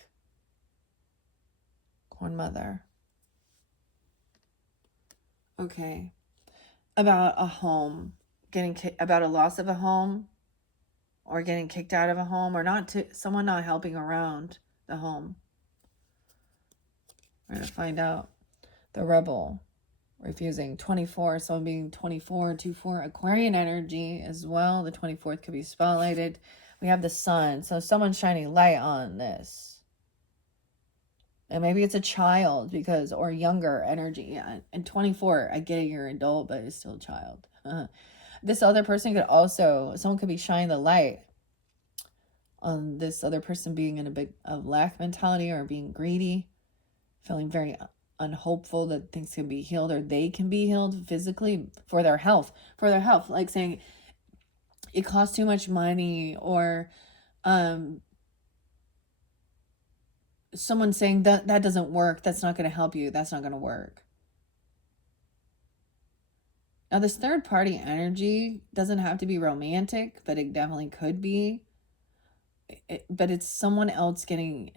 Corn mother. Okay. About a home, about a loss of a home, or getting kicked out of a home, or someone not helping around the home. We're going to find out. The Rebel, refusing. 24, so being 24, 24, Aquarian energy as well. The 24th could be spotlighted. We have the Sun, so someone's shining light on this. And maybe it's a child, or younger energy. Yeah. And 24, I get it, you're an adult, but it's still a child. This other person someone could be shining the light on this other person being in a bit of lack mentality, or being greedy, feeling very unhopeful that things can be healed, or they can be healed physically for their health, like saying it costs too much money, or someone saying that doesn't work, that's not going to help you, that's not going to work. Now, this third party energy doesn't have to be romantic, but it definitely could be. But it's someone else getting,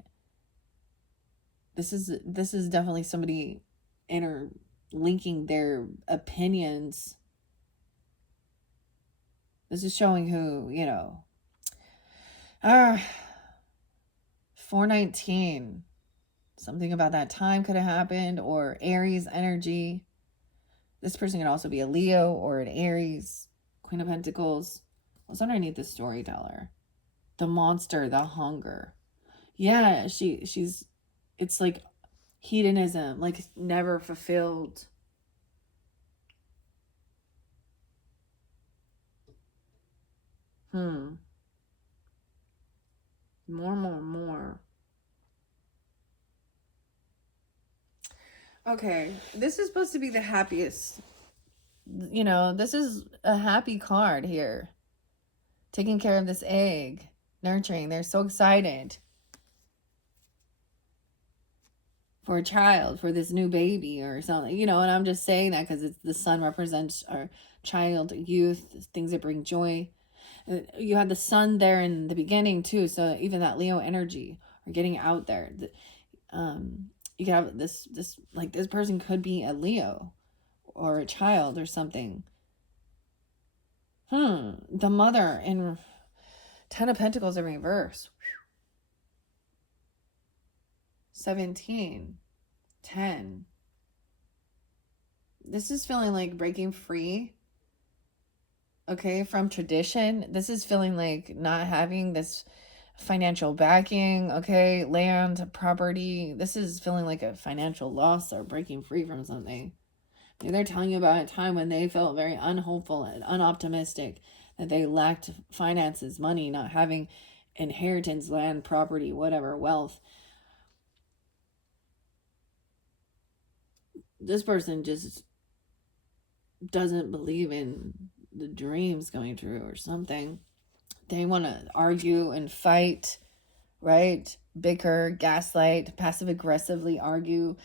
this is definitely somebody interlinking their opinions. This is showing who, 419. Something about that time could have happened, or Aries energy. This person can also be a Leo or an Aries. Queen of Pentacles. What's underneath the storyteller? The monster, the hunger. Yeah, it's like hedonism, like never fulfilled. More. Okay, this is supposed to be the happiest you know, this is a happy card here. Taking care of this egg, nurturing. They're so excited for a child, for this new baby or something, you know. And I'm just saying that because the sun represents our child, youth, things that bring joy. You had the sun there in the beginning too, so even that Leo energy or getting out there. You could have this like this person could be a Leo or a child or something. The mother in 10 of Pentacles in reverse. 17, 10. This is feeling like breaking free, okay, from tradition. This is feeling like not having this financial backing, okay, land, property. This is feeling like a financial loss or breaking free from something. Maybe they're telling you about a time when they felt very unhopeful and unoptimistic, that they lacked finances, money, not having inheritance, land, property, whatever, wealth. This person just doesn't believe in the dreams coming true or something. They want to argue and fight, right? Bicker, gaslight, passive aggressively argue.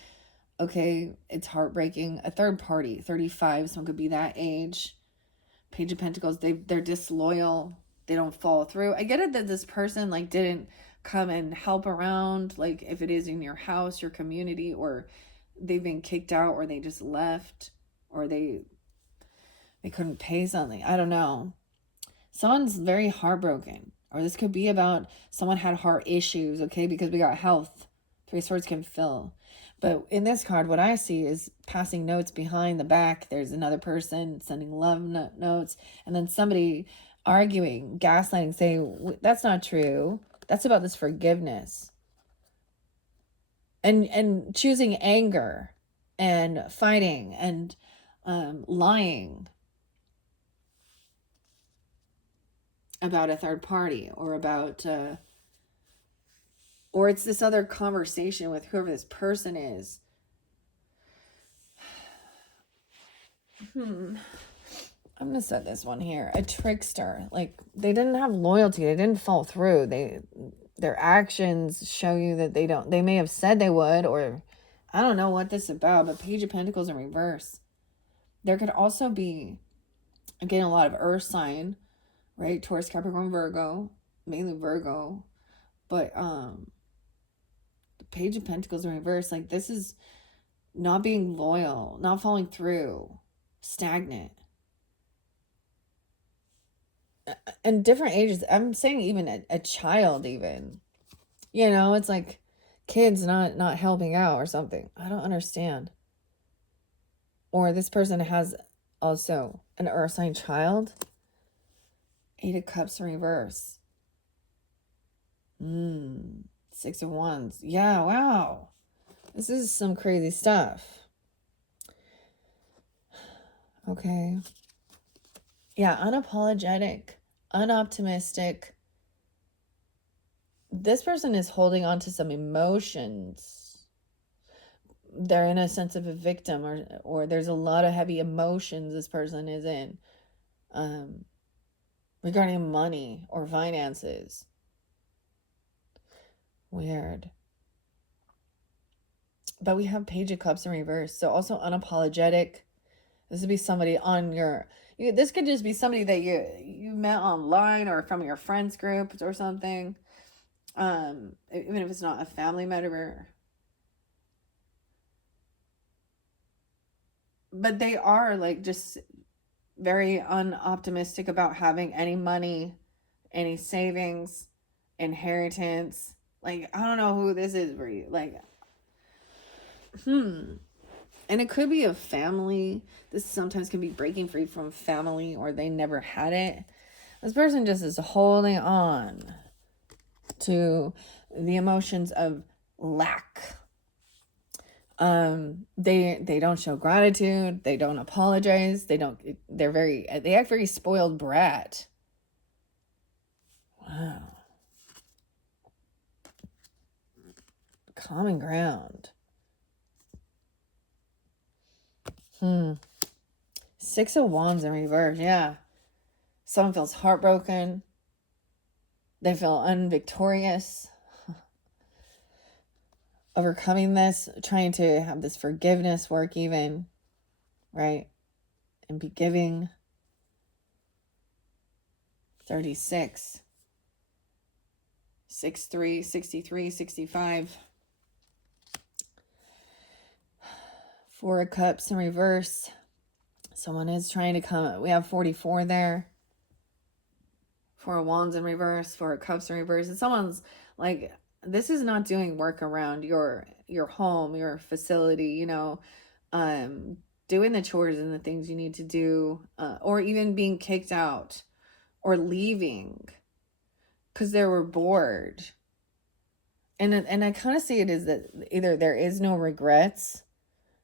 Okay, it's heartbreaking. A third party, 35, someone could be that age. Page of Pentacles, they're disloyal. They don't follow through. I get it that this person like didn't come and help around, like if it is in your house, your community, or they've been kicked out, or they just left, or they couldn't pay something. I don't know. Someone's very heartbroken, or this could be about someone had heart issues, okay, because we got health. 3 swords can fill. But in this card, what I see is passing notes behind the back. There's another person sending love notes, and then somebody arguing, gaslighting, saying, that's not true. That's about this forgiveness. And choosing anger and fighting and lying about a third party, or about or it's this other conversation with whoever this person is. I'm gonna set this one here. A trickster. Like they didn't have loyalty. They didn't follow through. Their actions show you that they may have said they would, or I don't know what this is about, but Page of Pentacles in reverse. There could also be, again, a lot of earth sign, right? Taurus, Capricorn, Virgo, mainly Virgo. But the Page of Pentacles in reverse, like this is not being loyal, not following through, stagnant. And different ages. I'm saying even a child, even, you know, it's like kids not helping out or something. I don't understand. Or this person has also an earth sign child. 8 of Cups in reverse. 6 of Wands. Yeah, wow. This is some crazy stuff. Okay. Yeah, unapologetic, unoptimistic. This person is holding on to some emotions. They're in a sense of a victim, or there's a lot of heavy emotions this person is in regarding money or finances. Weird. But we have Page of Cups in reverse. So also unapologetic. This would be somebody on this could just be somebody that you met online or from your friends group or something. Even if it's not a family member. But they are like just very unoptimistic about having any money, any savings, inheritance. Like, I don't know who this is for you. Like, and it could be a family. This sometimes can be breaking free from family, or they never had it. This person just is holding on to the emotions of lack. They don't show gratitude. They don't apologize. They act very spoiled brat. Wow. Common ground. Six of Wands in reverse. Yeah. Someone feels heartbroken. They feel unvictorious. Overcoming this, trying to have this forgiveness work even, right? And be giving. 36. 63, 63, 65. Four of Cups in reverse. Someone is trying to come. We have 44 there. Four of Wands in reverse. Four of Cups in reverse. And someone's like, this is not doing work around your home, your facility, you know, doing the chores and the things you need to do, or even being kicked out or leaving because they were bored. And I kind of see it as that either there is no regrets.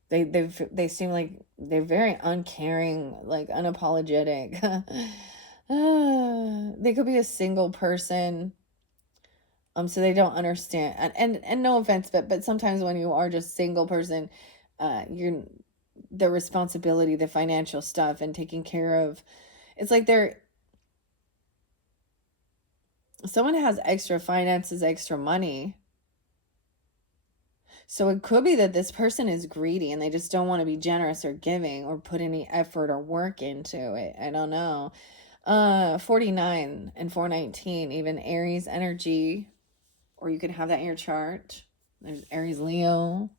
They seem like they're very uncaring, like unapologetic. They could be a single person. So they don't understand. And no offense, but sometimes when you are just single person, you're the responsibility, the financial stuff and taking care of, it's like someone has extra finances, extra money. So it could be that this person is greedy and they just don't want to be generous or giving or put any effort or work into it. I don't know. 49 and 419, even Aries energy, or you could have that in your chart. There's Aries, Leo.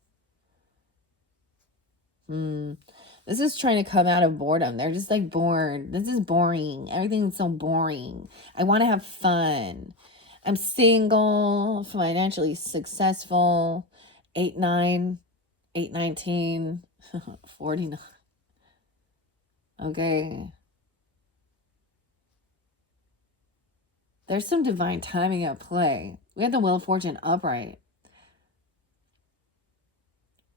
This is trying to come out of boredom. They're just like bored. This is boring. Everything's so boring. I want to have fun. I'm single, financially successful. 8-9, 8-19, 49. Okay. There's some divine timing at play. We have the Wheel of Fortune upright.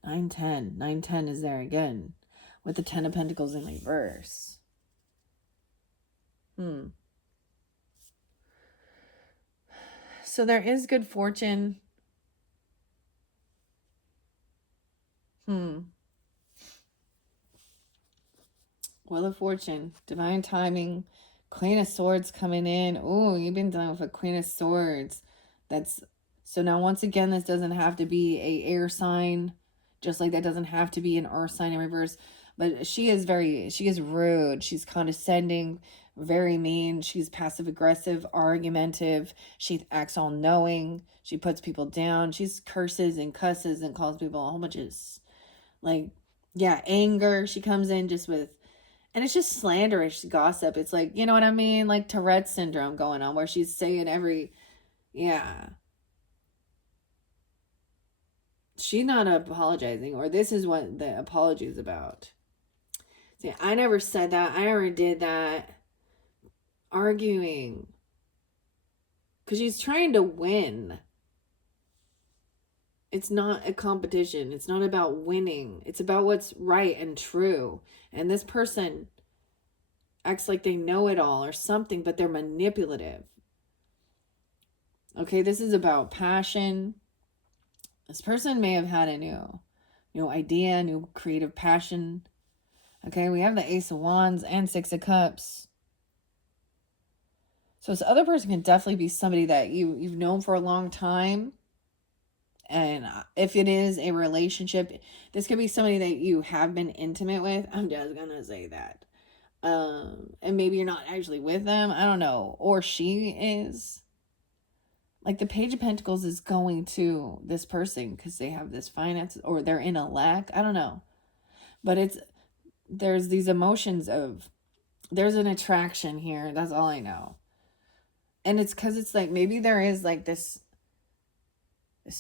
9-10. 9-10 is there again. With the 10 of Pentacles in reverse. So there is good fortune. Wheel of Fortune. Divine timing. Queen of Swords coming in. Oh, you've been dealing with a Queen of Swords. So now once again, this doesn't have to be a air sign. Just like that doesn't have to be an earth sign in reverse. But she is rude. She's condescending, very mean. She's passive aggressive, argumentative. She acts all knowing. She puts people down. She's curses and cusses and calls people a whole bunch of, like, yeah, anger. She comes in just with, and it's just slanderous gossip. It's like, you know what I mean? Like Tourette's syndrome going on where she's saying yeah. She's not apologizing, or this is what the apology is about. See, I never said that. I never did that. Arguing. Because she's trying to win. It's not a competition. It's not about winning. It's about what's right and true. And this person acts like they know it all or something, but they're manipulative. Okay, this is about passion. This person may have had a new idea, new creative passion. Okay, we have the Ace of Wands and Six of Cups. So this other person can definitely be somebody that you've known for a long time. And if it is a relationship, this could be somebody that you have been intimate with. I'm just going to say that. And maybe you're not actually with them. I don't know. Or she is. Like the Page of Pentacles is going to this person because they have this finances, or they're in a lack. I don't know. But there's these emotions of, there's an attraction here. That's all I know. And it's because it's like, maybe there is like this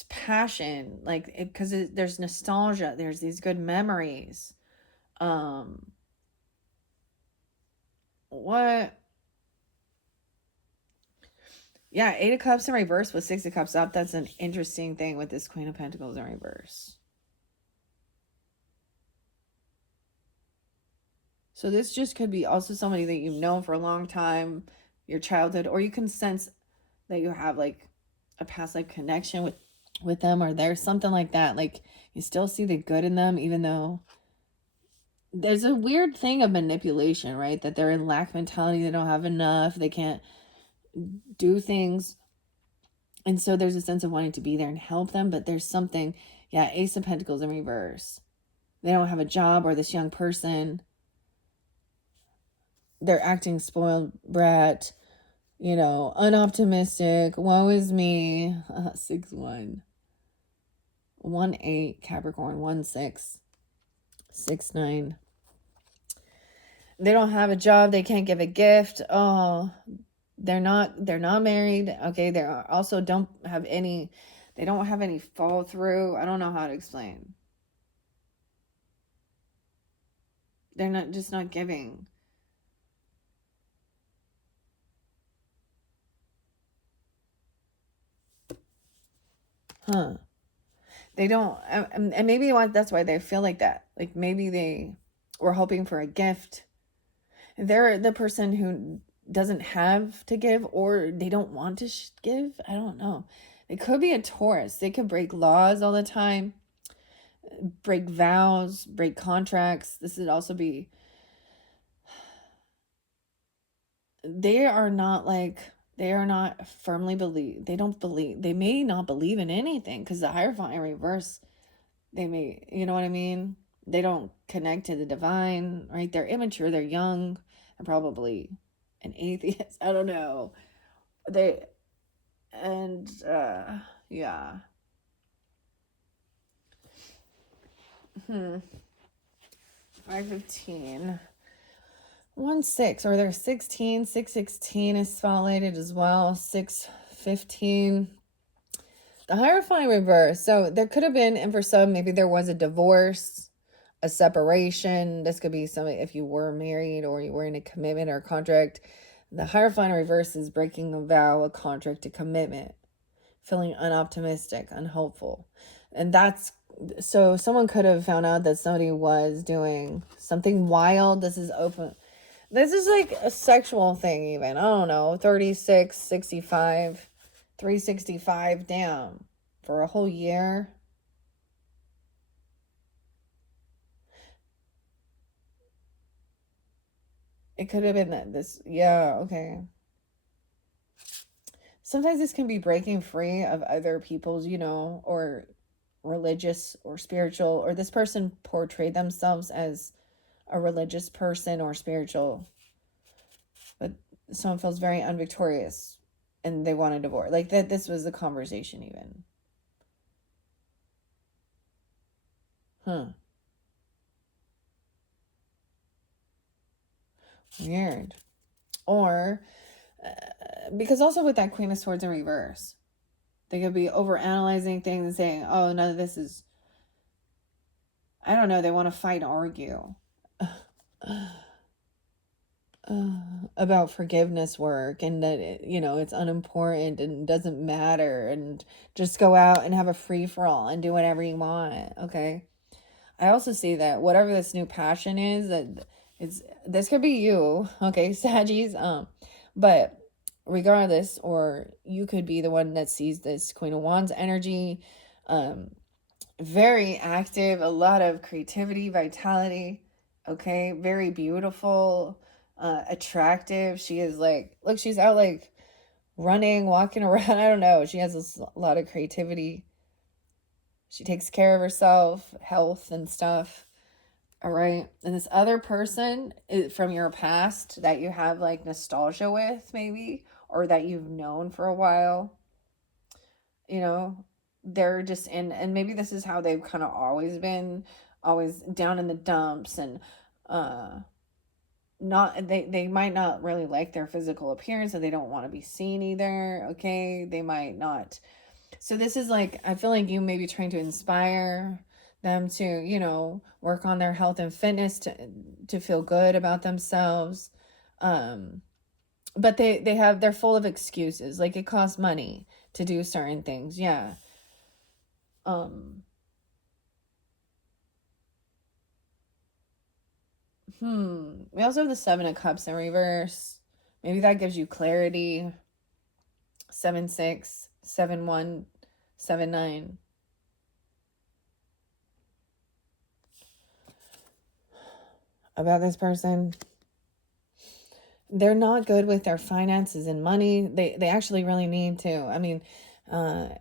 passion, like because there's nostalgia. There's these good memories. What? Yeah, 8 of Cups in reverse with 6 of Cups up. That's an interesting thing with this Queen of Pentacles in reverse. So this just could be also somebody that you've known for a long time, your childhood, or you can sense that you have like a past life connection with them, or there's something like that. Like you still see the good in them, even though there's a weird thing of manipulation, right? That they're in lack mentality. They don't have enough. They can't do things. And so there's a sense of wanting to be there and help them. But there's something, yeah, Ace of Pentacles in reverse. They don't have a job, or this young person, they're acting spoiled brat, you know, unoptimistic. Woe is me. 6-1. 1-8 Capricorn. 1-6. 6-9. They don't have a job. They can't give a gift. Oh, they're not married. Okay. They also don't have any follow through. I don't know how to explain. They're not giving. Huh. They don't, and maybe that's why they feel like that. Like maybe they were hoping for a gift. They're the person who doesn't have to give, or they don't want to give. I don't know. It could be a Taurus. They could break laws all the time, break vows, break contracts. This would also be, they are not firmly they may not believe in anything, because the Hierophant in reverse, they may, you know what I mean? They don't connect to the divine, right? They're immature, they're young, and probably an atheist. I don't know. Yeah. 5-15. 1-6, or they're 16. 6-16 is spotlighted as well. 6-15. The Hierophant reverse. So there could have been, and for some, maybe there was a divorce, a separation. This could be something if you were married or you were in a commitment or a contract. The Hierophant reverse is breaking a vow, a contract, a commitment, feeling unoptimistic, unhopeful. And that's, so someone could have found out that somebody was doing something wild. This is open. This is like a sexual thing even. I don't know. 36, 65, 365 down for a whole year. It could have been that this, yeah, okay. Sometimes this can be breaking free of other people's, you know, or religious or spiritual, or this person portrayed themselves as a religious person or spiritual, but someone feels very unvictorious and they want a divorce. Like that, this was the conversation even. Weird. Or because also with that Queen of Swords in reverse, they could be over analyzing things and saying, oh, none of this is, I don't know, they want to fight and argue about forgiveness work, and that it's unimportant and doesn't matter, and just go out and have a free-for-all and do whatever you want. Okay, I also see that whatever this new passion is, that this could be you, okay, Saggies, but regardless, or you could be the one that sees this Queen of Wands energy, very active, a lot of creativity, vitality, okay, very beautiful, attractive. She is like, look, she's out like running, walking around. I don't know. She has a lot of creativity. She takes care of herself, health and stuff. All right. And this other person from your past that you have like nostalgia with, maybe, or that you've known for a while, they're just in, and maybe this is how they've kind of always been, always down in the dumps, and not, they might not really like their physical appearance, and they don't want to be seen either. Okay, they might not. So this is like, I feel like you may be trying to inspire them to work on their health and fitness, to feel good about themselves, but they're full of excuses, like it costs money to do certain things. Yeah. We also have the 7 of Cups in reverse. Maybe that gives you clarity. 7-6, 7-1, 7-9. about this person. They're not good with their finances and money. They actually really need to. I mean,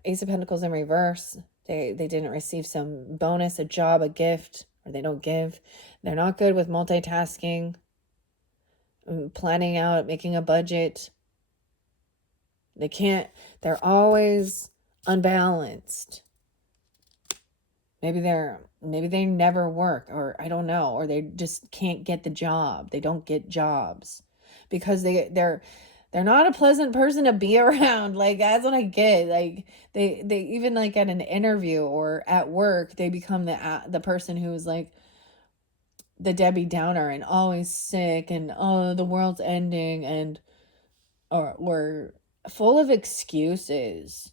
Ace of Pentacles in reverse. They didn't receive some bonus, a job, a gift, or they don't give. They're not good with multitasking, planning out, making a budget. They can't, they're always unbalanced. Maybe they never work, or I don't know, or they just can't get the job. They don't get jobs because they're not a pleasant person to be around. Like, that's what I get. Like, they even like at an interview or at work, they become the person who's like the Debbie Downer and always sick and, oh, the world's ending, and or full of excuses.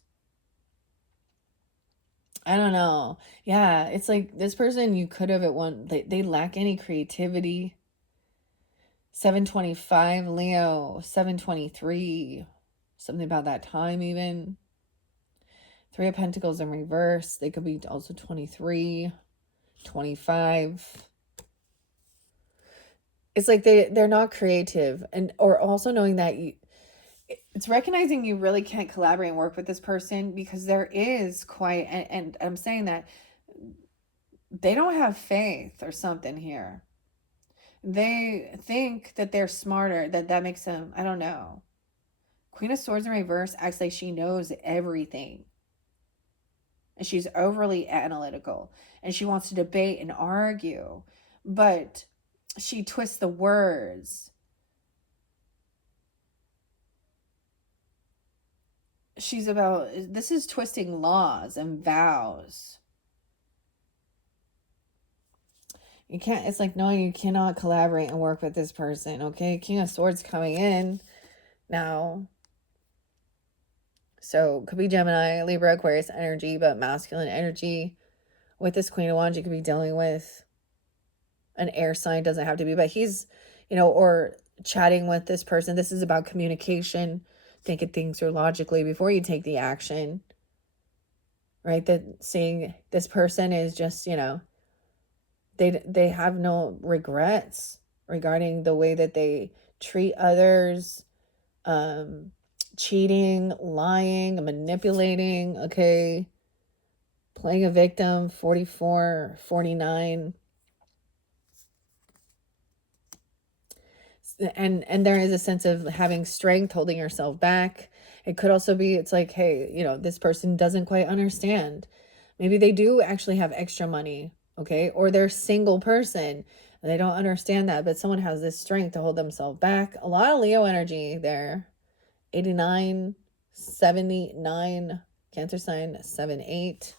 I don't know. Yeah, it's like this person you could have at one, they lack any creativity. 725 Leo, 723, something about that time even. Three of Pentacles in reverse. They could be also 23, 25. It's like they're not creative, and or also knowing that it's recognizing you really can't collaborate and work with this person because there is quite, and I'm saying that they don't have faith or something here. They think that they're smarter, that makes them, I don't know. Queen of Swords in reverse acts like she knows everything. And she's overly analytical. And she wants to debate and argue. But she twists the words. This is twisting laws and vows. You can't, it's like knowing you cannot collaborate and work with this person, okay? King of Swords coming in now. So could be Gemini, Libra, Aquarius energy, but masculine energy. With this Queen of Wands, you could be dealing with an air sign, doesn't have to be, but he's, or chatting with this person. This is about communication, thinking things through logically before you take the action, right? That seeing this person is just, they have no regrets regarding the way that they treat others, cheating, lying, manipulating, okay, playing a victim, 44, 49. And there is a sense of having strength, holding yourself back. It could also be, it's like, hey, this person doesn't quite understand. Maybe they do actually have extra money, okay? Or they're a single person and they don't understand that, but someone has this strength to hold themselves back. A lot of Leo energy there. 89, 79, Cancer sign, 7-8.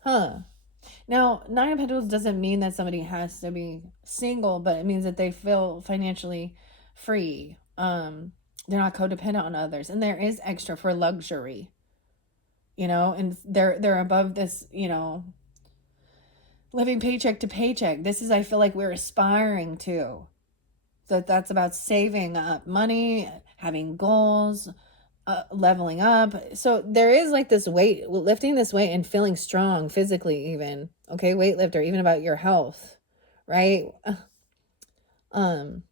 Huh. Now, Nine of Pentacles doesn't mean that somebody has to be single, but it means that they feel financially free. They're not codependent on others, and there is extra for luxury. And they're above this, living paycheck to paycheck. This is, I feel like we're aspiring to. So that's about saving up money, having goals, leveling up. So there is like this weight, lifting this weight and feeling strong physically even. Okay, weightlifter, even about your health, right? Over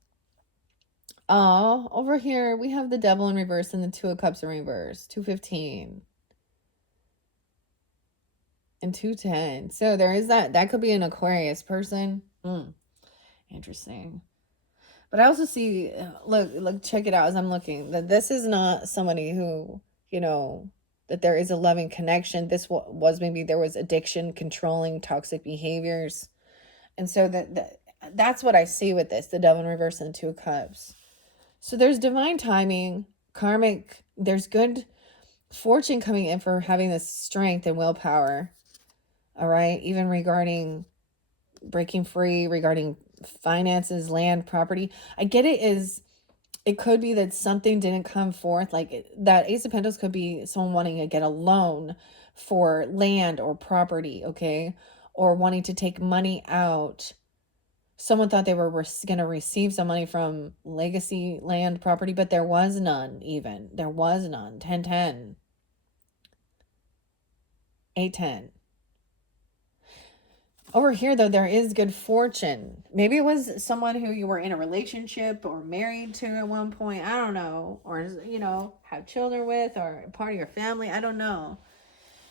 here we have the Devil in reverse and the Two of Cups in reverse. 215 and 210. So there is that could be an Aquarius person. Interesting. But I also see, look, check it out as I'm looking, that this is not somebody who, that there is a loving connection. This was maybe there was addiction, controlling, toxic behaviors. And so that's what I see with this, the Devil in reverse and the Two of Cups. So there's divine timing, karmic, there's good fortune coming in for having this strength and willpower. All right. Even regarding breaking free, regarding finances, land, property. I get it could be that something didn't come forth, like that Ace of Pentacles could be someone wanting to get a loan for land or property, okay, or wanting to take money out. Someone thought they were going to receive some money from legacy land, property, but there was none. Even there was none. 10-10, 8-10. Over here, though, there is good fortune. Maybe it was someone who you were in a relationship or married to at one point. I don't know. Or, you know, have children with, or part of your family. I don't know.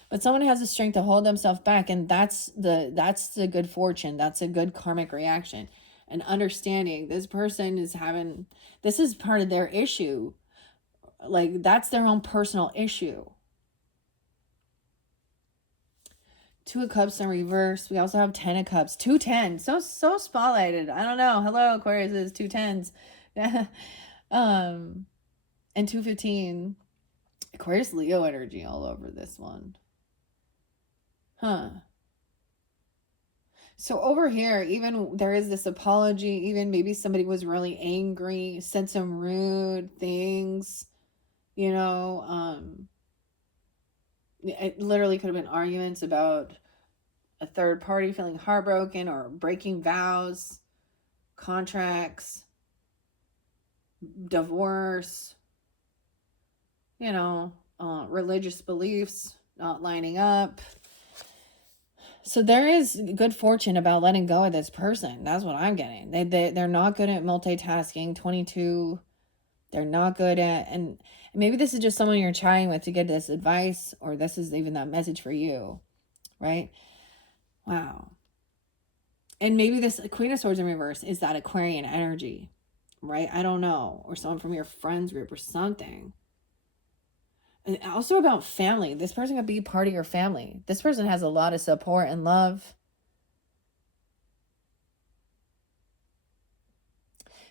But someone has the strength to hold themselves back, and that's the good fortune. That's a good karmic reaction. And understanding this person is having, this is part of their issue. Like, that's their own personal issue. Two of Cups in reverse. We also have 10 of Cups. 2 10s. So spotlighted. I don't know. Hello, Aquarius is 2 10s. And 2 15. Aquarius Leo energy all over this one. Huh. So over here, even there is this apology. Even maybe somebody was really angry, said some rude things. You know, it literally could have been arguments about a third party feeling heartbroken or breaking vows, contracts, divorce, you know, religious beliefs not lining up. So there is good fortune about letting go of this person. That's what I'm getting. They're not good at multitasking. 22, they're not good at, and maybe this is just someone you're chatting with to get this advice, or this is even that message for you, right? Wow. And maybe this Queen of Swords in reverse is that Aquarian energy, right? I don't know. Or someone from your friends group or something. And also about family. This person could be part of your family. This person has a lot of support and love.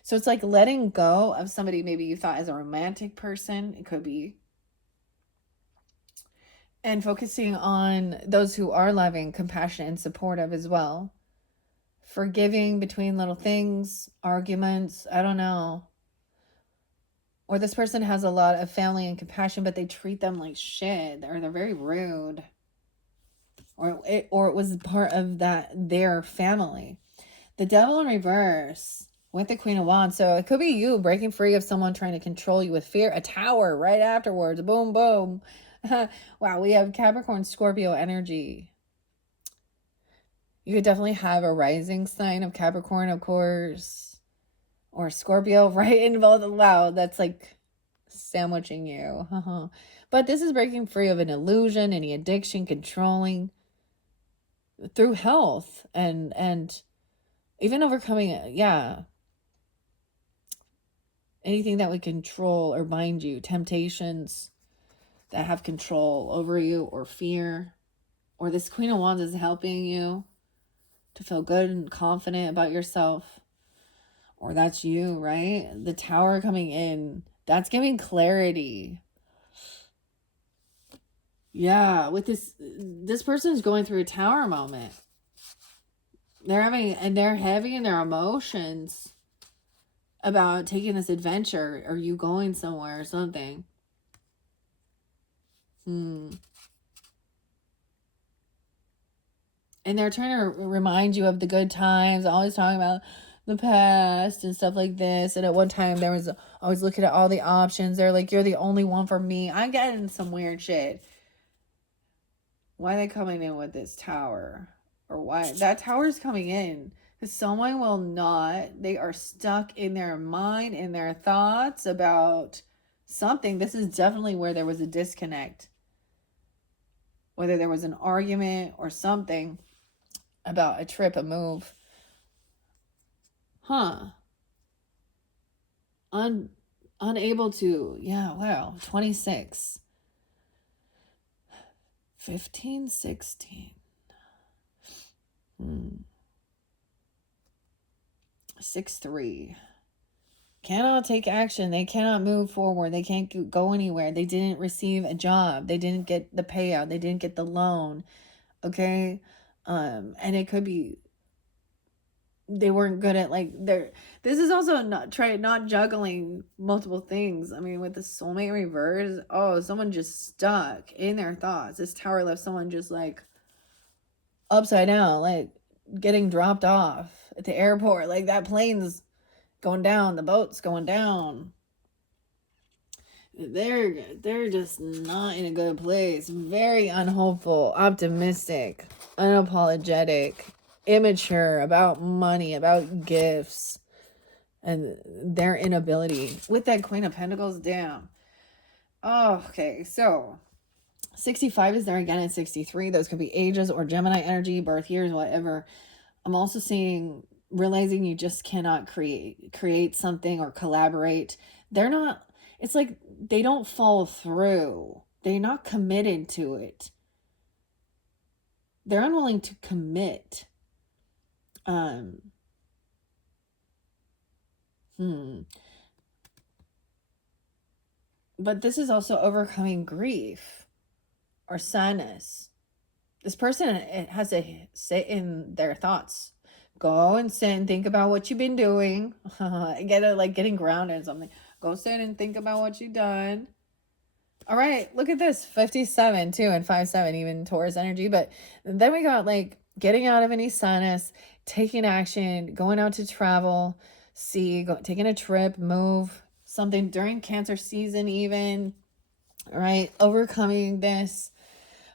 So it's like letting go of somebody maybe you thought as a romantic person. It could be. And focusing on those who are loving, compassionate, and supportive as well. Forgiving between little things, arguments, I don't know. Or this person has a lot of family and compassion, but they treat them like shit, or they're very rude. Or it was part of their family. The Devil in reverse with the Queen of Wands. So it could be you breaking free of someone trying to control you with fear. A Tower right afterwards. Boom, boom. Wow, we have Capricorn, Scorpio energy. You could definitely have a rising sign of Capricorn, of course. Or Scorpio right in both. Wow, that's like sandwiching you. But this is breaking free of an illusion, any addiction, controlling through health and even overcoming anything that would control or bind you, temptations that have control over you, or fear. Or this Queen of Wands is helping you to feel good and confident about yourself. Or that's you, right? The Tower coming in, that's giving clarity. Yeah, with this person's going through a Tower moment. They're heavy in their emotions about taking this adventure, or you going somewhere or something. And they're trying to remind you of the good times, always talking about the past and stuff like this. And at one time there was always looking at all the options. They're like, you're the only one for me. I'm getting some weird shit. Why are they coming in with this Tower? Or why that Tower's coming in? Because someone will not, they are stuck in their mind, in their thoughts about something. This is definitely where there was a disconnect. Whether there was an argument or something about a trip, a move. Unable to, 26. 15, 16. 6-3. Cannot take action. They cannot move forward. They can't go anywhere. They didn't receive a job. They didn't get the payout. They didn't get the loan. Okay? And it could be they weren't good at this is also not juggling multiple things. I mean, with the soulmate reverse, someone just stuck in their thoughts. This Tower left someone just like upside down, like getting dropped off at the airport. Like that plane's going down, the boat's going down. They're just not in a good place. Very unhopeful, optimistic, unapologetic. immature, about money, about gifts, and their inability. With that Queen of Pentacles, damn. Oh, okay, so 65 is there again at 63. Those could be ages or Gemini energy, birth years, whatever. I'm also seeing realizing you just cannot create something or collaborate. They're not, it's like they don't follow through. They're not committed to it. They're unwilling to commit. But this is also overcoming grief or sadness. This person has to sit in their thoughts. Go and sit and think about what you've been doing. Get it, like getting grounded in something. Go sit and think about what you've done. All right, look at this. 57 too, and 57, even Taurus energy. But then we got like getting out of any sadness, taking action, going out to travel, taking a trip, move, something during Cancer season even. All right, overcoming this.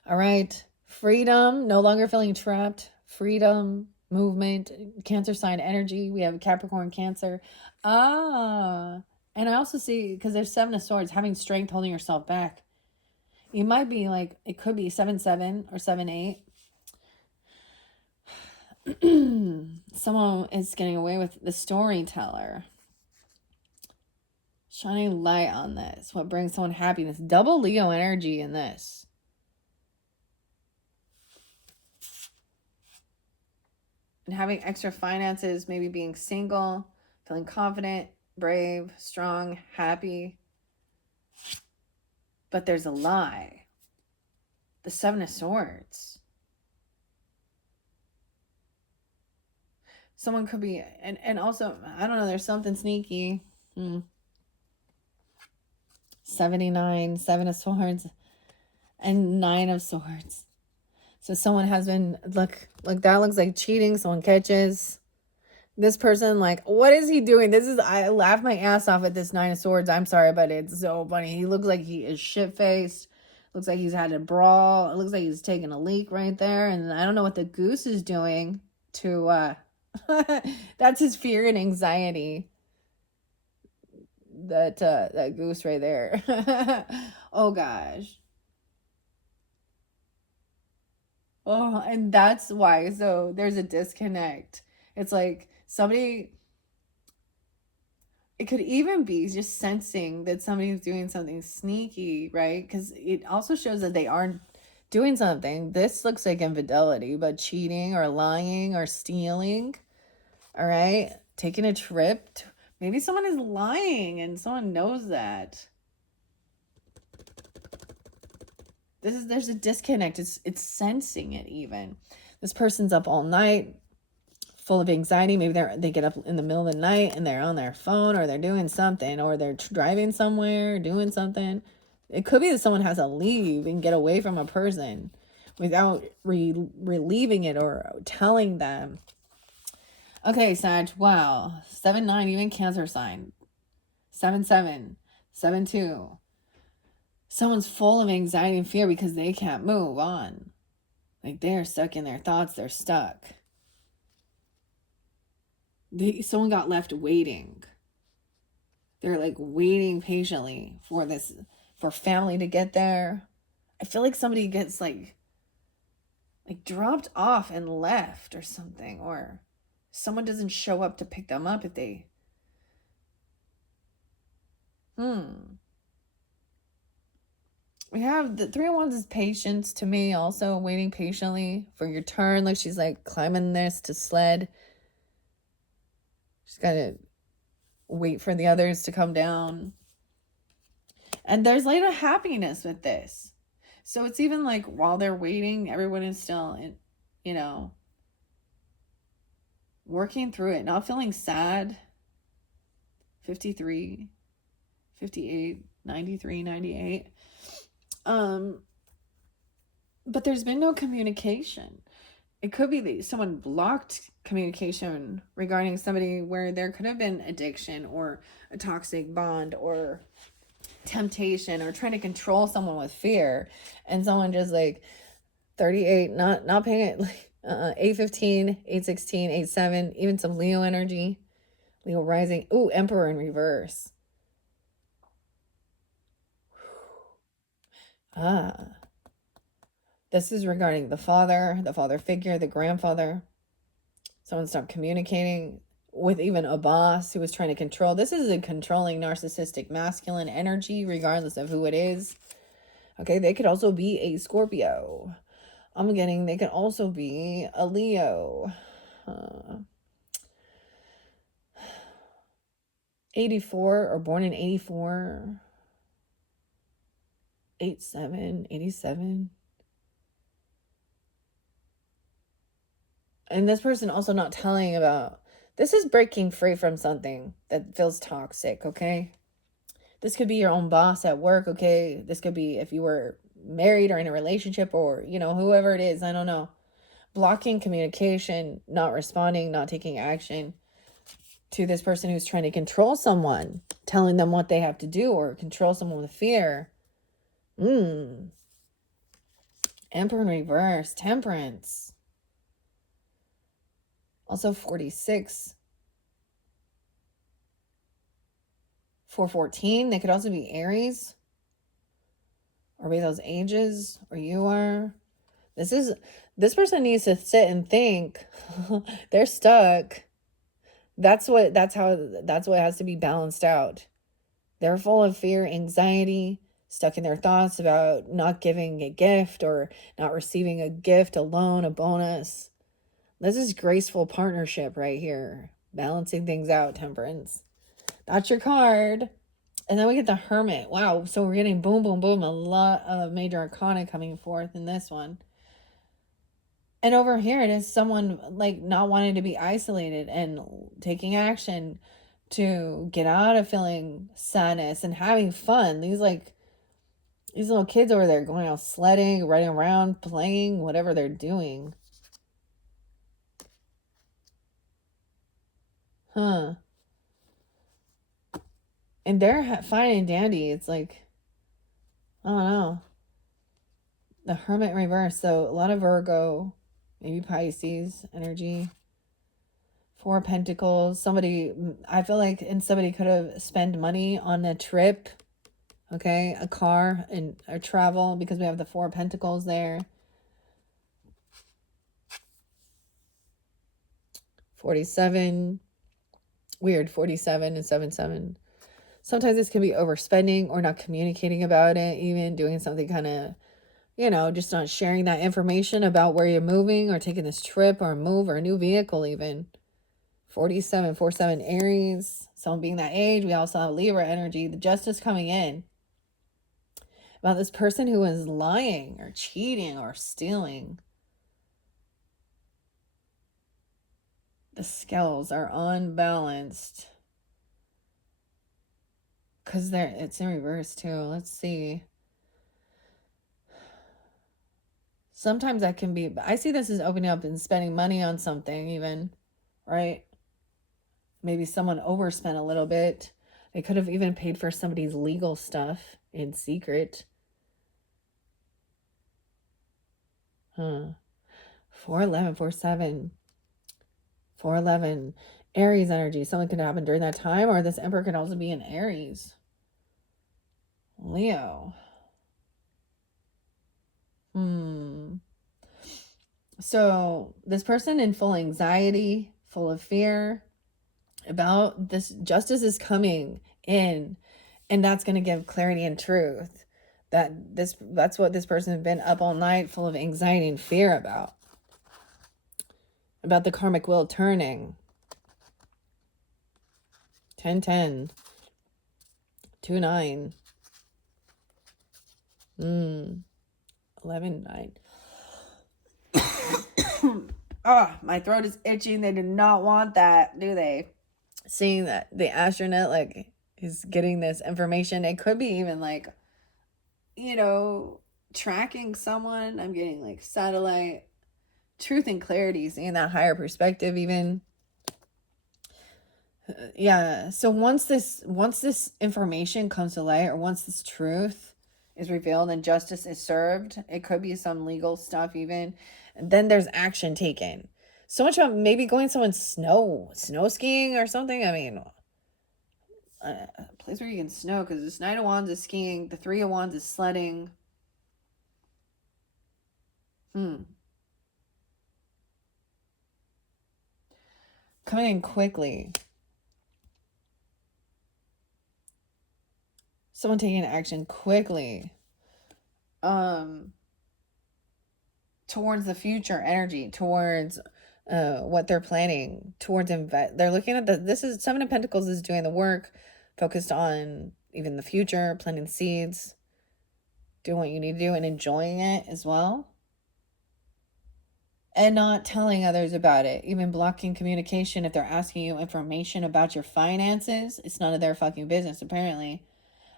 All right, freedom, no longer feeling trapped, freedom, movement, Cancer sign energy. We have Capricorn, Cancer. And I also see, because there's 7 of Swords, having strength, holding yourself back. You might be like, it could be 7-7 or 7-8. Someone is getting away with the storyteller. Shining light on this. What brings someone happiness? Double Leo energy in this. And having extra finances, maybe being single, feeling confident, brave, strong, happy. But there's a lie. The 7 of Swords. Someone could be, and also, I don't know, there's something sneaky. 79, 7 of Swords, and 9 of Swords. So someone has been, look, that looks like cheating. Someone catches this person, like, what is he doing? I laugh my ass off at this 9 of Swords. I'm sorry, but it's so funny. He looks like he is shit-faced. Looks like he's had a brawl. It looks like he's taking a leak right there. And I don't know what the goose is doing to, that's his fear and anxiety. That goose right there. Oh, gosh. Oh, and that's why. So there's a disconnect. It's like somebody, it could even be just sensing that somebody's doing something sneaky, right? Because it also shows that they aren't doing something. This looks like infidelity, but cheating or lying or stealing. All right. Taking a trip. Maybe someone is lying and someone knows that. There's a disconnect. It's sensing it even. This person's up all night, full of anxiety. Maybe they get up in the middle of the night and they're on their phone, or they're doing something, or they're driving somewhere, doing something. It could be that someone has to leave and get away from a person without relieving it or telling them. Okay, Sag, wow. 7-9, even Cancer sign. 7-7, 7-2. Someone's full of anxiety and fear because they can't move on. Like they're stuck in their thoughts. They're stuck. Someone got left waiting. They're like waiting patiently for family to get there. I feel like somebody gets like dropped off and left or something, or someone doesn't show up to pick them up if they. We have the 3 of Wands is patience to me, also waiting patiently for your turn. Like she's like climbing this to sled. She's got to wait for the others to come down. And there's like a happiness with this. So it's even like while they're waiting, everyone is still, working through it, not feeling sad. 53, 58, 93, 98. But there's been no communication. It could be that someone blocked communication regarding somebody where there could have been addiction or a toxic bond or temptation or trying to control someone with fear, and someone just like 38 not paying it, like 815, 816, 87, even some Leo energy. Leo rising. Ooh, Emperor in reverse. This is regarding the father figure, the grandfather. Someone stopped communicating with even a boss who was trying to control. This is a controlling, narcissistic, masculine energy, regardless of who it is. Okay, they could also be a Scorpio. I'm getting they could also be a Leo. 84 or born in 84. 87, 87. And this person also not telling about, this is breaking free from something that feels toxic, okay? This could be your own boss at work, okay? This could be if you were married or in a relationship or, whoever it is, I don't know. Blocking communication, not responding, not taking action to this person who's trying to control someone, telling them what they have to do or control someone with fear. Emperor in reverse, Temperance. Also 46. 414, they could also be Aries. Or be those ages, or you are. This person needs to sit and think. They're stuck. That's what has to be balanced out. They're full of fear, anxiety, stuck in their thoughts about not giving a gift or not receiving a gift, a loan, a bonus. This is graceful partnership right here. Balancing things out, Temperance. That's your card. And then we get the Hermit. Wow. So we're getting boom, boom, boom. A lot of major arcana coming forth in this one. And over here, it is someone like not wanting to be isolated and taking action to get out of feeling sadness and having fun. These little kids over there going out sledding, running around, playing, whatever they're doing. And they're fine and dandy. It's like, I don't know. The Hermit in reverse. So a lot of Virgo, maybe Pisces energy. 4 of Pentacles. I feel like somebody could have spent money on a trip. Okay, a car and a travel because we have the 4 of Pentacles there. 47. Weird, 47 and 77. Sometimes this can be overspending or not communicating about it, even doing something kind of, just not sharing that information about where you're moving or taking this trip or move or a new vehicle even. 47, 47 Aries. Someone being that age. We also have Libra energy. The Justice coming in. About this person who is lying or cheating or stealing. The scales are unbalanced. Because it's in reverse too. Let's see. Sometimes that can be, I see this as opening up and spending money on something even, right? Maybe someone overspent a little bit. They could have even paid for somebody's legal stuff in secret. 411, 47. 411. Aries energy. Something could happen during that time, or this Emperor could also be in Aries. Leo. So this person in full anxiety, full of fear about this, justice is coming in, and that's going to give clarity and truth. That's what this person has been up all night, full of anxiety and fear about the karmic wheel turning. 10-10. 2-9. 11-9. My throat is itching. They do not want that, do they? Seeing that the astronaut is getting this information. It could be even tracking someone. I'm getting satellite truth and clarity, seeing that higher perspective even. Yeah. So once this information comes to light, or once this truth is revealed and justice is served. It could be some legal stuff even. And then there's action taken. So much about maybe going someone snow skiing or something. I mean, a place where you can snow, because this Knight of Wands is skiing. The Three of Wands is sledding. Coming in quickly. Someone taking action quickly. Towards the future energy, towards what they're planning, towards they're looking at this is Seven of Pentacles is doing the work, focused on even the future, planting seeds, doing what you need to do and enjoying it as well. And not telling others about it, even blocking communication if they're asking you information about your finances. It's none of their fucking business, apparently.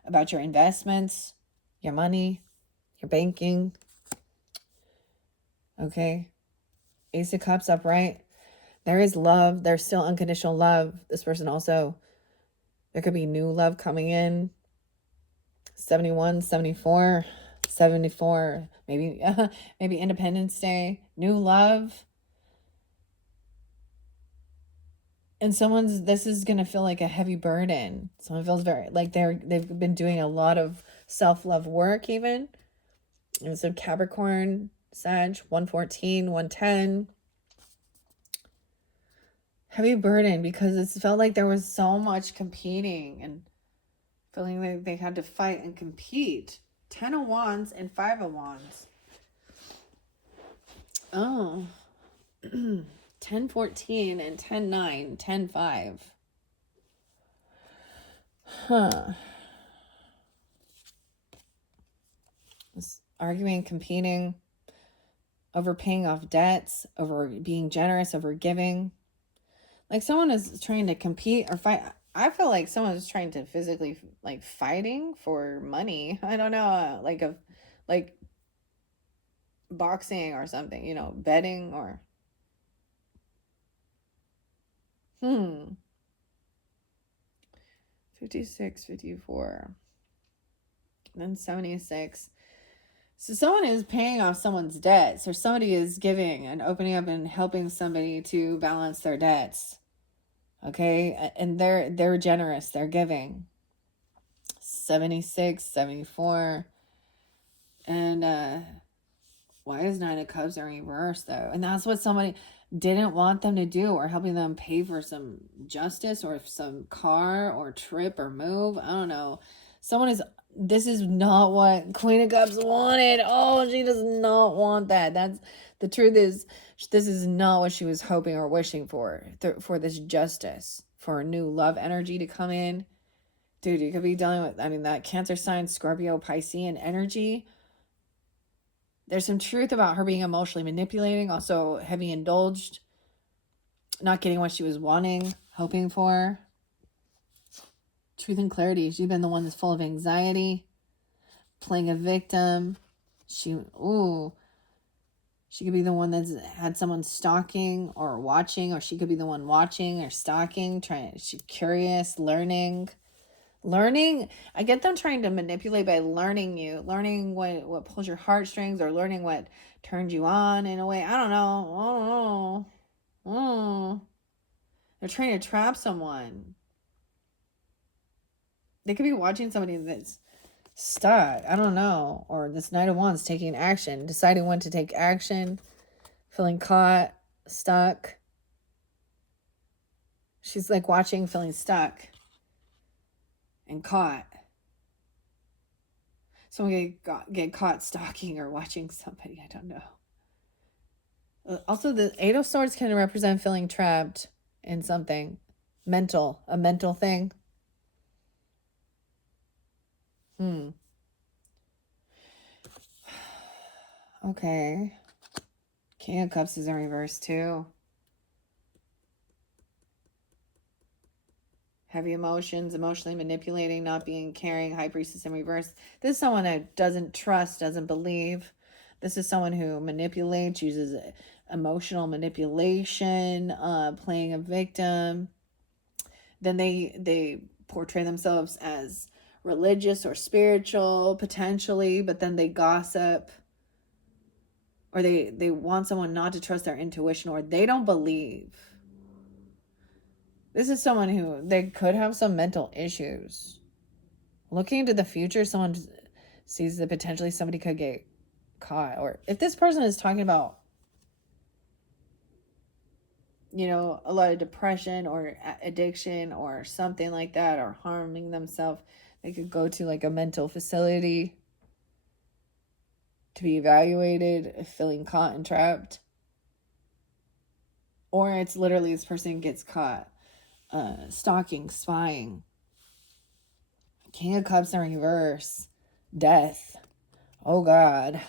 About your investments, your money, your banking. Okay. Ace of Cups upright. There is love. There's still unconditional love. This person also, there could be new love coming in. 71, 74, 74, maybe Independence Day, new love. And this is going to feel like a heavy burden. Someone feels very like they've been doing a lot of self-love work even. And so Capricorn, Sag, 114, 110. Heavy burden because it felt like there was so much competing and feeling like they had to fight and compete. 10 of Wands and 5 of Wands. Oh. 10-14 and 10-9, 10-5. Arguing, competing, over paying off debts, over being generous, over giving. Like someone is trying to compete or fight. I feel like someone is trying to physically, like, fighting for money. I don't know, like boxing or something, you know, betting or 56, 54, then 76. So someone is paying off someone's debts, or somebody is giving and opening up and helping somebody to balance their debts. Okay, and they're generous, they're giving. 76, 74. And why is 9 of Cups in reverse though? And that's what somebody didn't want them to do, or helping them pay for some justice or some car or trip or move. I don't know. This is not what Queen of Cups wanted. Oh, she does not want that. The truth is, this is not what she was hoping or wishing for this justice, for a new love energy to come in. Dude, you could be dealing with, that Cancer sign, Scorpio, Piscean energy. There's some truth about her being emotionally manipulating, also heavy indulged, not getting what she was wanting, hoping for. Truth and clarity. She's been the one that's full of anxiety, playing a victim. She could be the one that's had someone stalking or watching, or she could be the one watching or stalking, she's curious, learning. I get them trying to manipulate by learning what pulls your heartstrings, or learning what turns you on in a way. I don't know. They're trying to trap someone. They could be watching somebody that's stuck. I don't know. Or this Knight of Wands taking action, deciding when to take action, feeling caught, stuck. She's like watching, feeling stuck and caught. Someone get caught stalking or watching somebody. I don't know. Also, the 8 of Swords can represent feeling trapped in something mental, a mental thing. Okay. King of Cups is in reverse too. Heavy emotions, emotionally manipulating, not being caring. High Priestess in reverse. This is someone that doesn't trust, doesn't believe. This is someone who manipulates, uses emotional manipulation, playing a victim. Then they portray themselves as religious or spiritual, potentially, but then they gossip, or they want someone not to trust their intuition, or they don't believe. This is someone who, they could have some mental issues. Looking into the future, someone sees that potentially somebody could get caught. Or if this person is talking about, you know, a lot of depression or addiction or something like that, or harming themselves, they could go to like a mental facility to be evaluated, feeling caught and trapped. Or it's literally this person gets caught stalking, spying. King of Cups in reverse. Death. Oh God.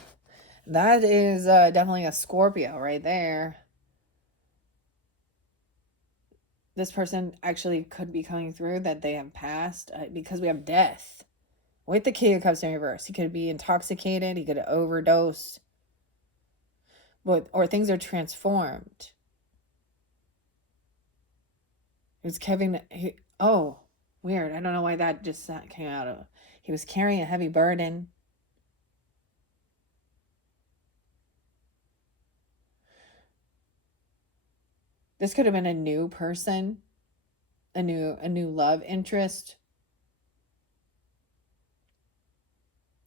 That is definitely a Scorpio right there. This person actually could be coming through that they have passed because we have death. With the King of Cups in reverse, he could be intoxicated, he could have overdosed, or things are transformed. It was oh, weird. I don't know why that just came out of. He was carrying a heavy burden. This could have been a new person, a new love interest.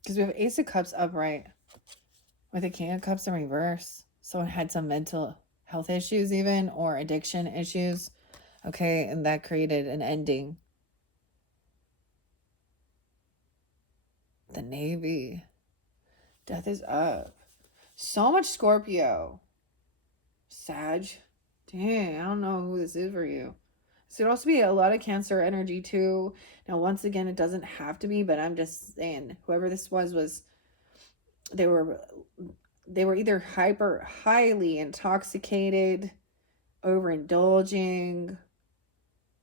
Because we have Ace of Cups upright with a King of Cups in reverse. Someone had some mental health issues even, or addiction issues. Okay, and that created an ending. The Navy. Death is up. So much Scorpio. Sag. Dang, I don't know who this is for you. This could also be a lot of Cancer energy too. Now, once again, it doesn't have to be, but I'm just saying, whoever this was they were either highly intoxicated, overindulging,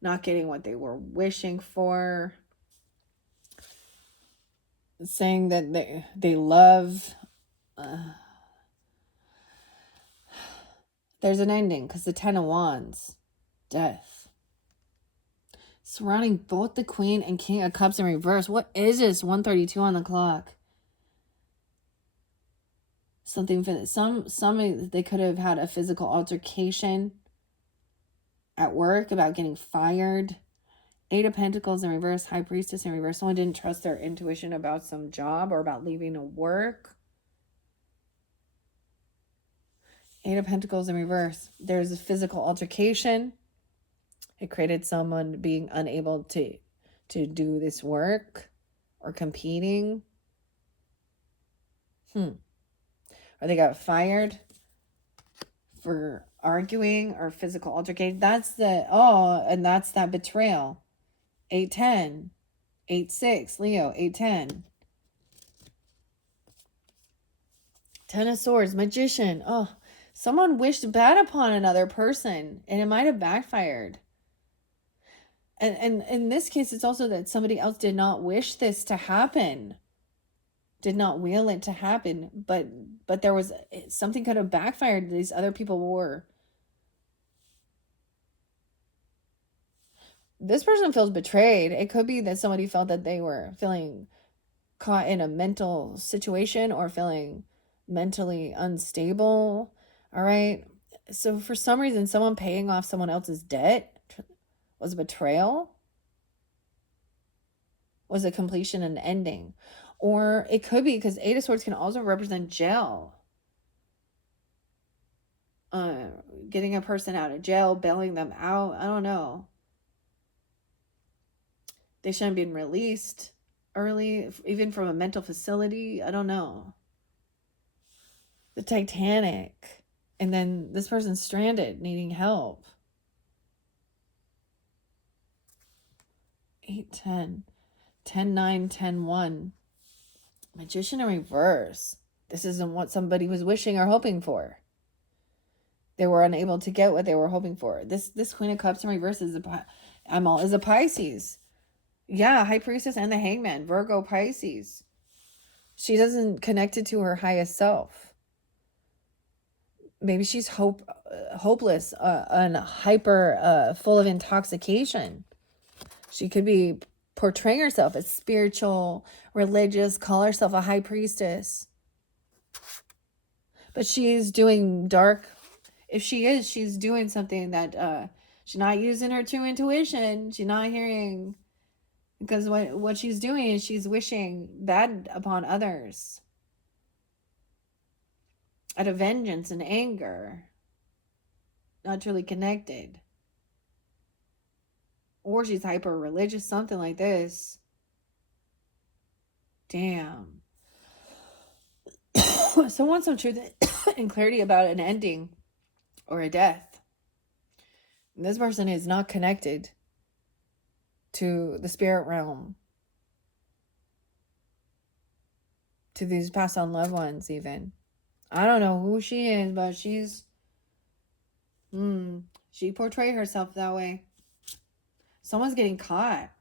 not getting what they were wishing for, saying that they love. There's an ending because the 10 of Wands, death. Surrounding both the Queen and King of Cups in reverse. What is this? 1:32 on the clock. Something for some they could have had a physical altercation at work about getting fired. 8 of Pentacles in reverse, High Priestess in reverse. Someone didn't trust their intuition about some job or about leaving a work. 8 of Pentacles in reverse. There's a physical altercation. It created someone being unable to do this work or competing. Or they got fired for arguing or physical altercation. That's and that's that betrayal. 8-10. 8-6. Leo, 8-10. 10 of Swords, Magician. Oh, someone wished bad upon another person and it might have backfired. And in this case, it's also that somebody else did not wish this to happen. Did not will it to happen, but there was something could have backfired. These other people were. This person feels betrayed. It could be that somebody felt that they were feeling caught in a mental situation or feeling mentally unstable. All right. So for some reason, someone paying off someone else's debt was a betrayal, was a completion and ending. Or it could be because 8 of Swords can also represent jail. Getting a person out of jail, bailing them out. I don't know. They shouldn't have been released early, even from a mental facility. I don't know. The Titanic. And then this person's stranded, needing help. 8-10. 10-9, 10-1. Magician in reverse. This isn't what somebody was wishing or hoping for. They were unable to get what they were hoping for. This Queen of Cups in reverse is a Pisces. Yeah, High Priestess and the Hangman. Virgo, Pisces. She doesn't connect it to her highest self. Maybe she's hopeless and hyper full of intoxication. She could be portraying herself as spiritual, religious, call herself a high priestess. But she's doing dark. If she is, she's doing something that she's not using her true intuition. She's not hearing, because what she's doing is she's wishing bad upon others out of vengeance and anger, not truly connected. Or she's hyper religious, something like this. Damn. So I want some truth and clarity about an ending or a death. And this person is not connected to the spirit realm, to these passed on loved ones even. I don't know who she is, but she portrayed herself that way. Someone's getting caught.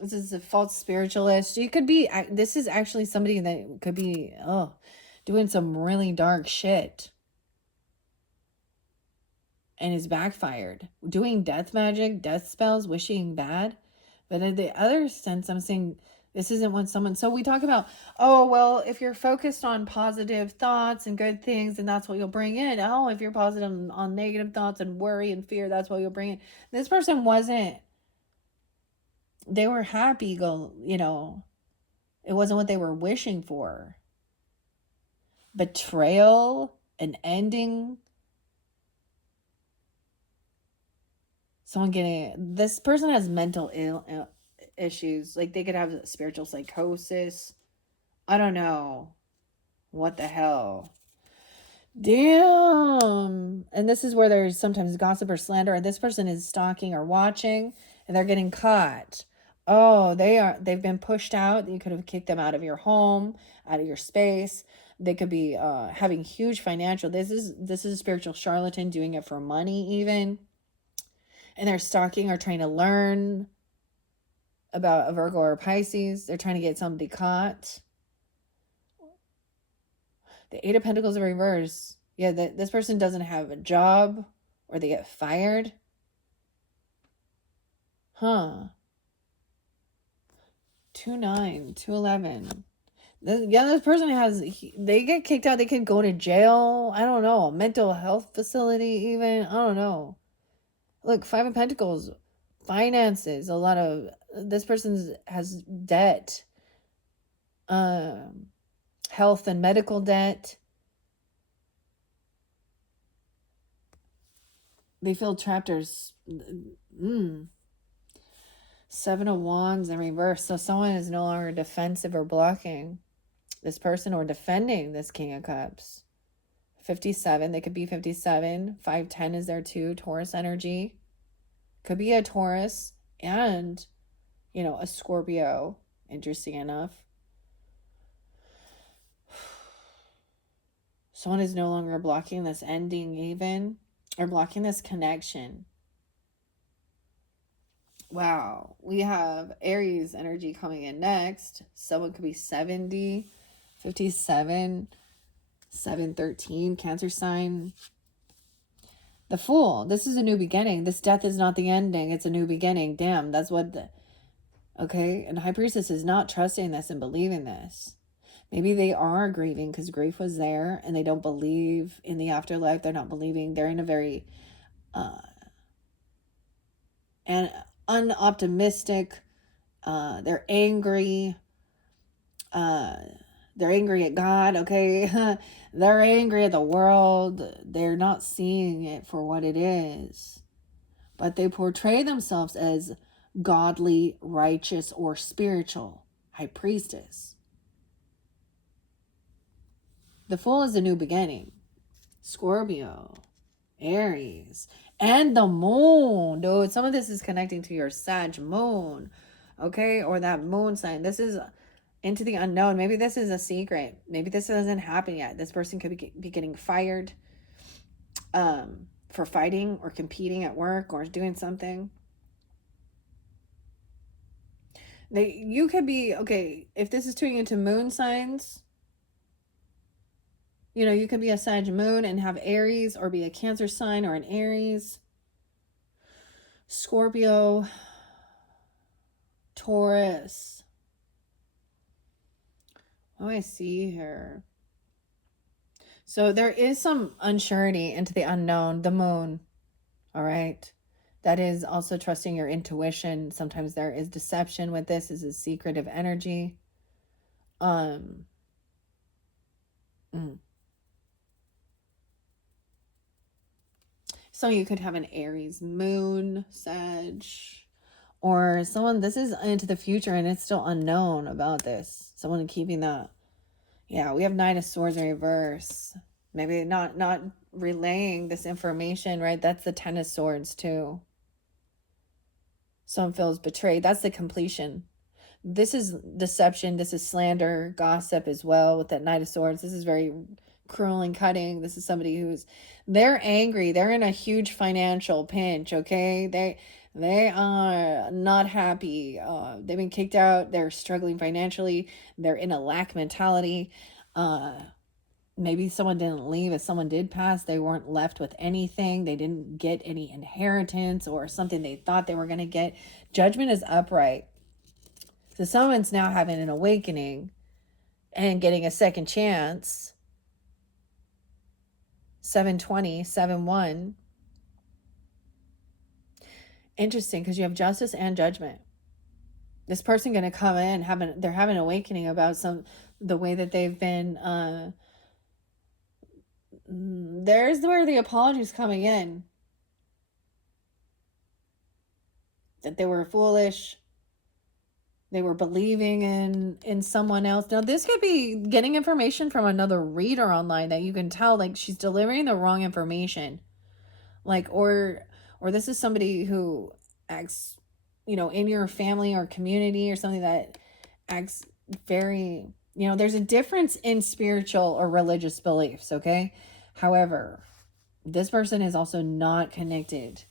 This is a false spiritualist. She could be, this is actually somebody that could be, doing some really dark shit. And is backfired. Doing death magic, death spells, wishing bad. But in the other sense, I'm saying this isn't when someone, so we talk about, oh, well, if you're focused on positive thoughts and good things, then that's what you'll bring in. Oh, if you're positive on negative thoughts and worry and fear, that's what you'll bring in. This person wasn't. They were happy, it wasn't what they were wishing for. Betrayal, an ending. This person has mental issues. Like they could have spiritual psychosis. I don't know. What the hell? Damn. And this is where there's sometimes gossip or slander, and this person is stalking or watching, and they're getting caught. Oh, they've been pushed out. You could have kicked them out of your home, out of your space. They could be having huge financial. This is a spiritual charlatan doing it for money even. And they're stalking or trying to learn about a Virgo or a Pisces. They're trying to get somebody caught. The Eight of Pentacles in reverse. Yeah, this person doesn't have a job or they get fired. Huh. 2-9, 2-11. This person they get kicked out. They could go to jail. I don't know. A mental health facility even. I don't know. Look, 5 of Pentacles, finances, a lot of, this person has debt, health and medical debt. They feel trapped or, 7 of Wands in reverse. So someone is no longer defensive or blocking this person or defending this King of Cups. 57, they could be 57. 5-10 is there too, Taurus energy. Could be a Taurus and, a Scorpio. Interesting enough. Someone is no longer blocking this ending even, or blocking this connection. Wow. We have Aries energy coming in next. Someone could be 70, 57, 7-13, Cancer sign. The Fool. This is a new beginning. This death is not the ending. It's a new beginning. Damn, that's what okay? And High Priestess is not trusting this and believing this. Maybe they are grieving because grief was there and they don't believe in the afterlife. They're not believing. They're in a very and unoptimistic. They're angry. They're angry at God, okay? They're angry at the world. They're not seeing it for what it is. But they portray themselves as godly, righteous, or spiritual. High Priestess. The Fool is a new beginning. Scorpio. Aries. And the Moon. Dude, some of this is connecting to your Sag moon. Okay? Or that moon sign. This is into the unknown. Maybe this is a secret. Maybe this hasn't happened yet. This person could be getting fired for fighting or competing at work or doing something. You could be, okay, if this is tuning into moon signs, you could be a Sag moon and have Aries, or be a Cancer sign or an Aries. Scorpio. Taurus. Oh, I see here. So there is some unsurety into the unknown, the moon. All right. That is also trusting your intuition. Sometimes there is deception with this. This is secretive energy. Um. mm. So you could have an Aries moon, Sag, or someone, this is into the future and it's still unknown about this. Someone keeping that. Yeah, we have Knight of Swords in reverse. Maybe not relaying this information, right? That's the Ten of Swords too. Someone feels betrayed. That's the completion. This is deception. This is slander, gossip as well with that Knight of Swords. This is very cruel and cutting. This is somebody they're angry. They're in a huge financial pinch, okay? They are not happy. They've been kicked out. They're struggling financially. They're in a lack mentality. Maybe someone didn't leave. If someone did pass, they weren't left with anything. They didn't get any inheritance or something they thought they were going to get. Judgment is upright. So someone's now having an awakening and getting a second chance. 720, 7-1. Interesting, because you have justice and judgment. This person going to come in, they're having an awakening about the way that they've been. There's where the apology's coming in. That they were foolish. They were believing in someone else. Now, this could be getting information from another reader online that you can tell, like, she's delivering the wrong information. Like, or this is somebody who acts, in your family or community or something that acts very, there's a difference in spiritual or religious beliefs, okay? However, this person is also not connected.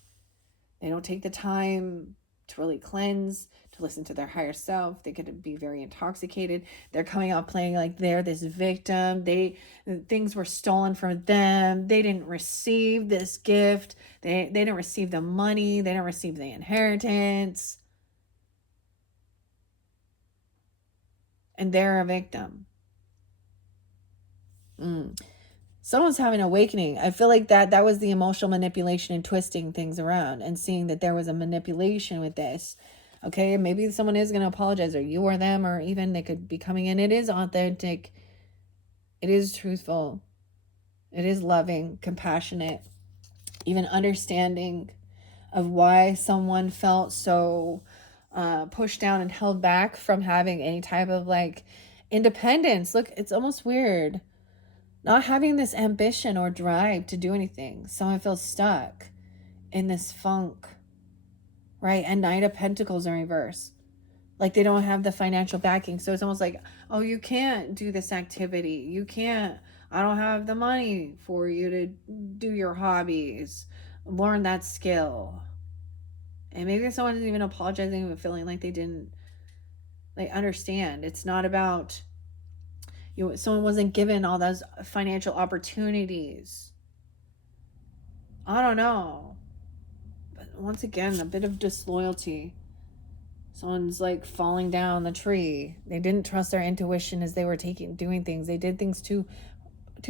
They don't take the time to really cleanse, to listen to their higher self. They could be very intoxicated. They're coming out playing like they're this victim. Things were stolen from them. They didn't receive this gift. They didn't receive the money. They didn't receive the inheritance. And they're a victim. Someone's having an awakening. I feel like that was the emotional manipulation and twisting things around and seeing that there was a manipulation with this. Okay, maybe someone is going to apologize, or you or them, or even they could be coming in. It is authentic. It is truthful. It is loving, compassionate, even understanding of why someone felt so pushed down and held back from having any type of like independence. Look, it's almost weird. Not having this ambition or drive to do anything. Someone feels stuck in this funk, right? And Knight of Pentacles in reverse. Like they don't have the financial backing. So it's almost like, oh, you can't do this activity. I don't have the money for you to do your hobbies. Learn that skill. And maybe someone isn't even apologizing, but feeling like they didn't understand. It's not about, someone wasn't given all those financial opportunities. I don't know. But once again, a bit of disloyalty. Someone's like falling down the tree. They didn't trust their intuition as they were doing things. They did things too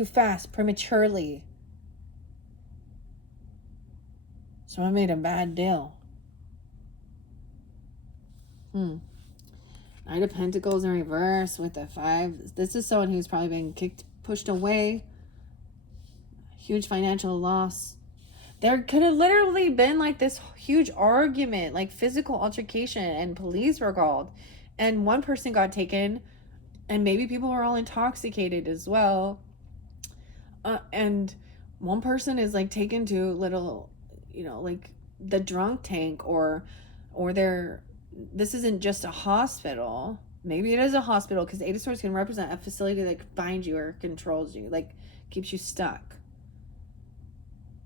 fast, prematurely. Someone made a bad deal. Knight of Pentacles in reverse with the 5. This is someone who's probably been pushed away. Huge financial loss. There could have literally been like this huge argument, like physical altercation, and police were called. And one person got taken, and maybe people were all intoxicated as well. And one person is like taken to little, like the drunk tank or this isn't just a hospital. Maybe it is a hospital, because Eight of Swords can represent a facility that binds you or controls you, like keeps you stuck.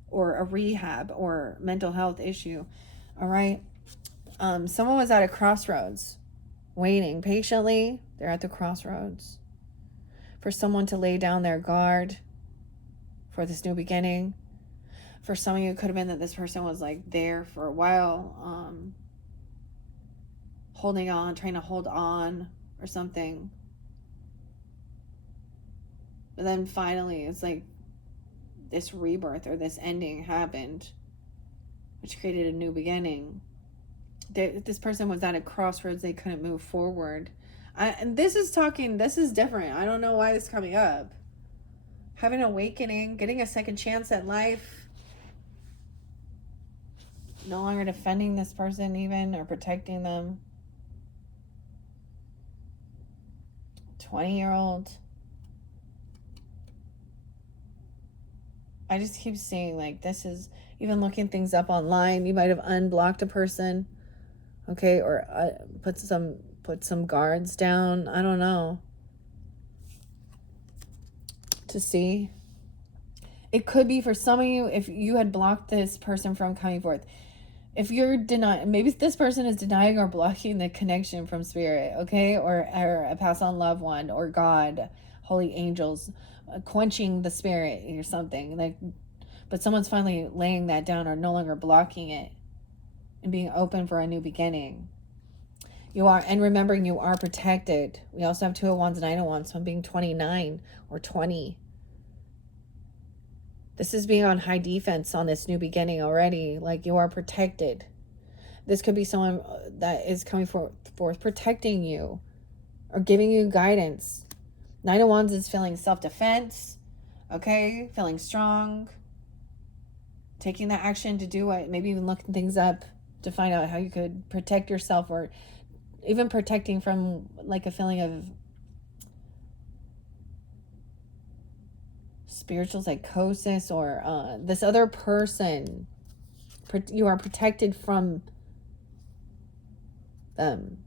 Or a rehab or mental health issue. All right. Someone was at a crossroads, waiting patiently. They're at the crossroads for someone to lay down their guard for this new beginning. For some of you, it could have been that this person was like there for a while, holding on, trying to hold on or something. But then finally, it's like this rebirth or this ending happened, which created a new beginning. This person was at a crossroads. They couldn't move forward. And this is different. I don't know why it's coming up. Having an awakening, getting a second chance at life. No longer defending this person even or protecting them. 20-year-old. I just keep seeing like this is even looking things up online. You might have unblocked a person, okay, or put some guards down. I don't know. To see. It could be for some of you if you had blocked this person from coming forth. If you're denying, maybe this person is denying or blocking the connection from spirit, okay, or a passed on loved one or God, holy angels, quenching the spirit or something like. But someone's finally laying that down or no longer blocking it and being open for a new beginning. You are, and remembering you are protected. We also have 2 of Wands, 9 of Wands, so I'm being 29 or 20. This is being on high defense on this new beginning already. Like you are protected. This could be someone that is coming forth protecting you or giving you guidance. 9 of Wands is feeling self-defense, okay? Feeling strong. Taking the action to do it. Maybe even looking things up to find out how you could protect yourself or even protecting from like a feeling of spiritual psychosis or this other person. You are protected from them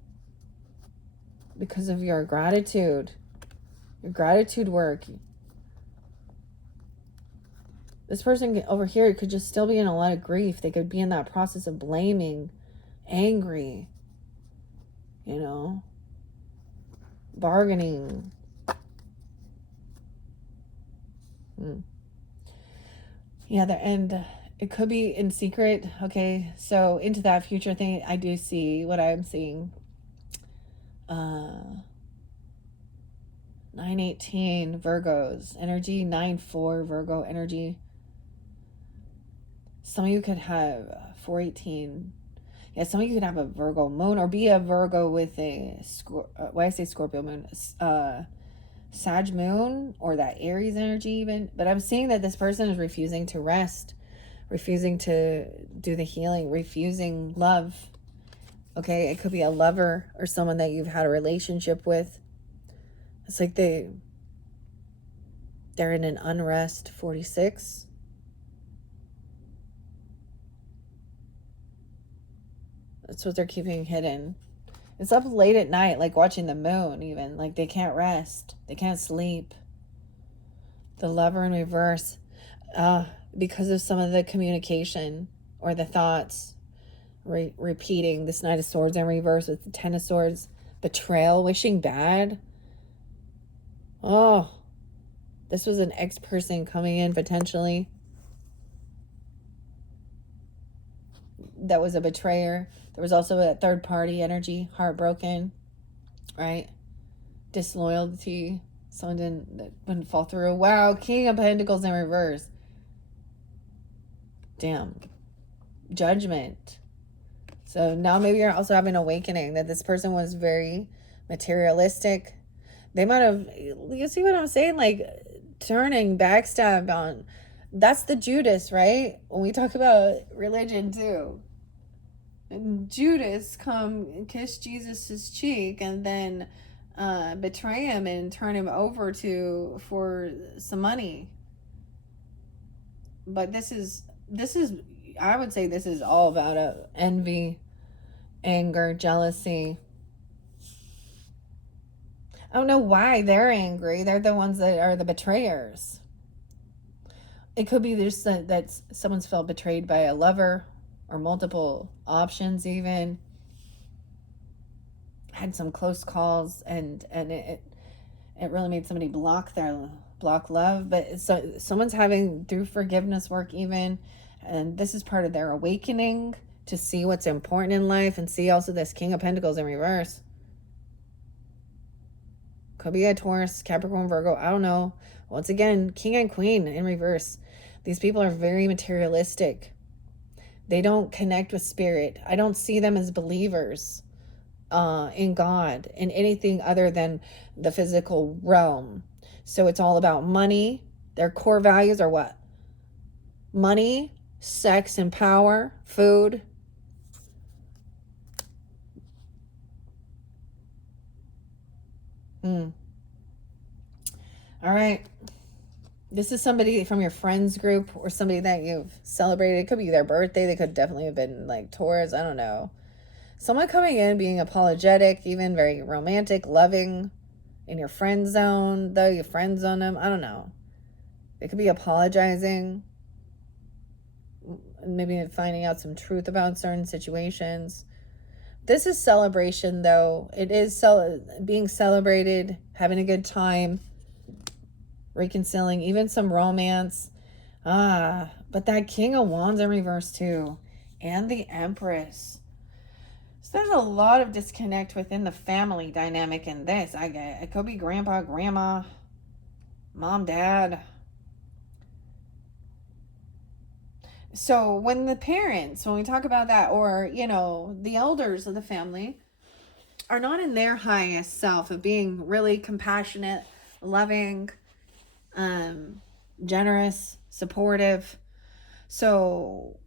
because of your gratitude work. This person over here could just still be in a lot of grief. They could be in that process of blaming, angry, you know, bargaining. Yeah, and it could be in secret. Okay, so into that future thing, I do see what I'm seeing. 9/18 Virgos energy, 9/4 Virgo energy. Some of you could have 4/18. Yeah, some of you could have a Virgo moon or be a Virgo with a why I say Scorpio moon, Sag moon or that Aries energy even. But I'm seeing that this person is refusing to rest, refusing to do the healing, refusing love. Okay, it could be a lover or someone that you've had a relationship with. It's like they're in an unrest. 46. That's what they're keeping hidden. It's up late at night, like watching the moon even. Like they can't rest. They can't sleep. The lover in reverse. Because of some of the communication or the thoughts. Repeating. This Knight of Swords in reverse with the Ten of Swords. Betrayal. Wishing bad. Oh. This was an ex-person coming in potentially. That was a betrayer. There was also a third party energy, heartbroken, right? Disloyalty. Someone wouldn't fall through. Wow, King of Pentacles in reverse. Damn. Judgment. So now maybe you're also having an awakening that this person was very materialistic. They might have, you see what I'm saying? Like turning, backstab on. That's the Judas, right? When we talk about religion too. And Judas come and kiss Jesus's cheek and then betray him and turn him over for some money. But this is I would say this is all about envy, anger, jealousy. I don't know why they're angry. They're the ones that are the betrayers. It could be there's that someone's felt betrayed by a lover or multiple options even. Had some close calls and it really made somebody block love. But someone's having through forgiveness work even, and this is part of their awakening. to see what's important in life, and see also this King of Pentacles in reverse. Could be a Taurus, Capricorn, Virgo, I don't know. Once again, King and Queen in reverse. These people are very materialistic. They don't connect with spirit. I don't see them as believers in God, in anything other than the physical realm. So it's all about money. Their core values are what? Money, sex and power, food. All right. This is somebody from your friends group or somebody that you've celebrated. It could be their birthday. They could definitely have been like Taurus. I don't know. Someone coming in being apologetic, even very romantic, loving, in your friend zone, though you friend zone them. I don't know. They could be apologizing, maybe finding out some truth about certain situations. This is celebration, though. It is being celebrated, having a good time, reconciling, even some romance. But that King of Wands in reverse too, and the Empress. So there's a lot of disconnect within the family dynamic in this. I get it could be grandpa, grandma, mom, dad. So when the parents, when we talk about that, or the elders of the family are not in their highest self of being really compassionate, loving, generous, supportive. So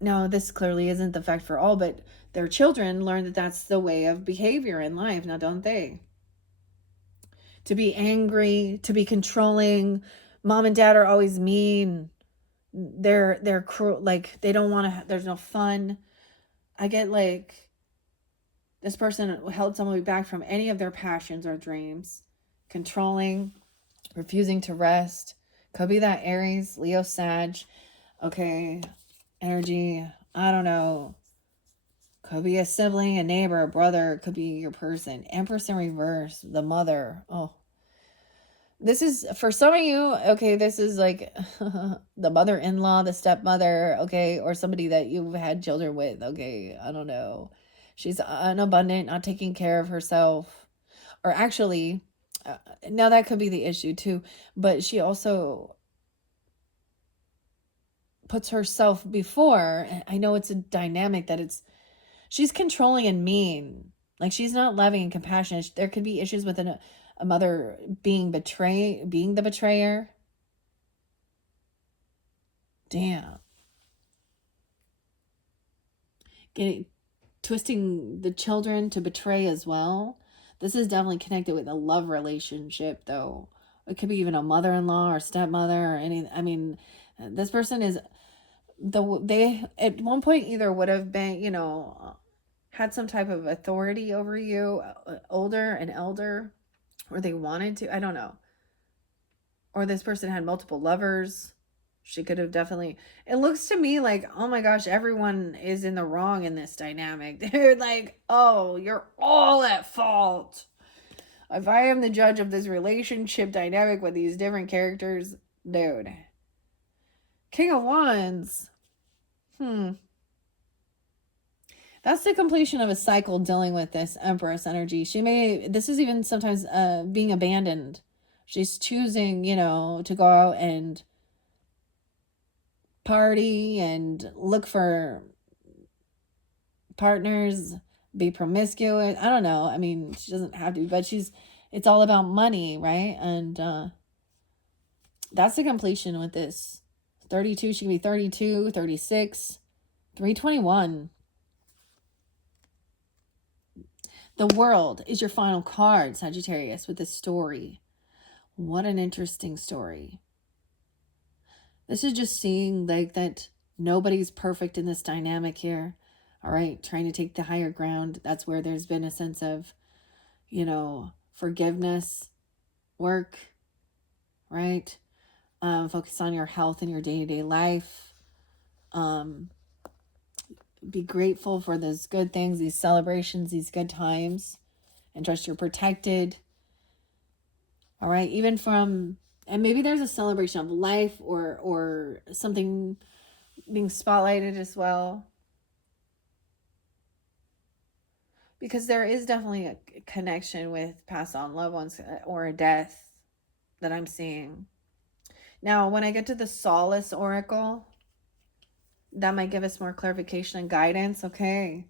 no, this clearly isn't the fact for all, but their children learn that that's the way of behavior in life, now don't they? To be angry, to be controlling. Mom and dad are always mean. They're cruel, like they don't want to, there's no fun. I get like this person held somebody back from any of their passions or dreams. Controlling, refusing to rest. Could be that Aries, Leo, Sag. Okay, energy, I don't know. Could be a sibling, a neighbor, a brother. Could be your person. Empress in reverse, the mother. Oh, this is for some of you. Okay, this is like the mother-in-law, the stepmother. Okay, or somebody that you've had children with. Okay, I don't know. She's unabundant, not taking care of herself, or actually, now that could be the issue too. But she also puts herself before. I know it's a dynamic that she's controlling and mean. Like she's not loving and compassionate. There could be issues with a mother being the betrayer. Damn. Twisting the children to betray as well. This is definitely connected with a love relationship, though. It could be even a mother-in-law or stepmother or any. I mean, this person is they at one point either would have been, had some type of authority over you, an elder, or they wanted to, I don't know. Or this person had multiple lovers. She could have definitely, it looks to me like, oh my gosh, everyone is in the wrong in this dynamic. They're like, oh, you're all at fault. If I am the judge of this relationship dynamic with these different characters, dude. King of Wands. That's the completion of a cycle dealing with this Empress energy. This is even sometimes being abandoned. She's choosing, to go out and party and look for partners, be promiscuous. I don't know. I mean, she doesn't have to, but it's all about money, right? And that's the completion with this. 32, she can be 32, 36, 321. The World is your final card, Sagittarius, with this story. What an interesting story. This is just seeing like that nobody's perfect in this dynamic here. All right, trying to take the higher ground. That's where there's been a sense of, forgiveness, work, right? Focus on your health and your day-to-day life. Be grateful for those good things, these celebrations, these good times, and trust you're protected. All right, even from, and maybe there's a celebration of life or something being spotlighted as well. because there is definitely a connection with passed on loved ones or a death that I'm seeing. Now, when I get to the Solace Oracle, that might give us more clarification and guidance. Okay.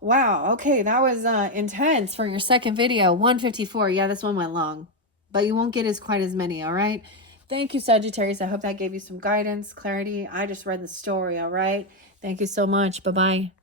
Wow. Okay. That was intense for your second video. 154. Yeah, this one went long, but you won't get as quite as many. All right. Thank you, Sagittarius. I hope that gave you some guidance, clarity. I just read the story. All right. Thank you so much. Bye-bye.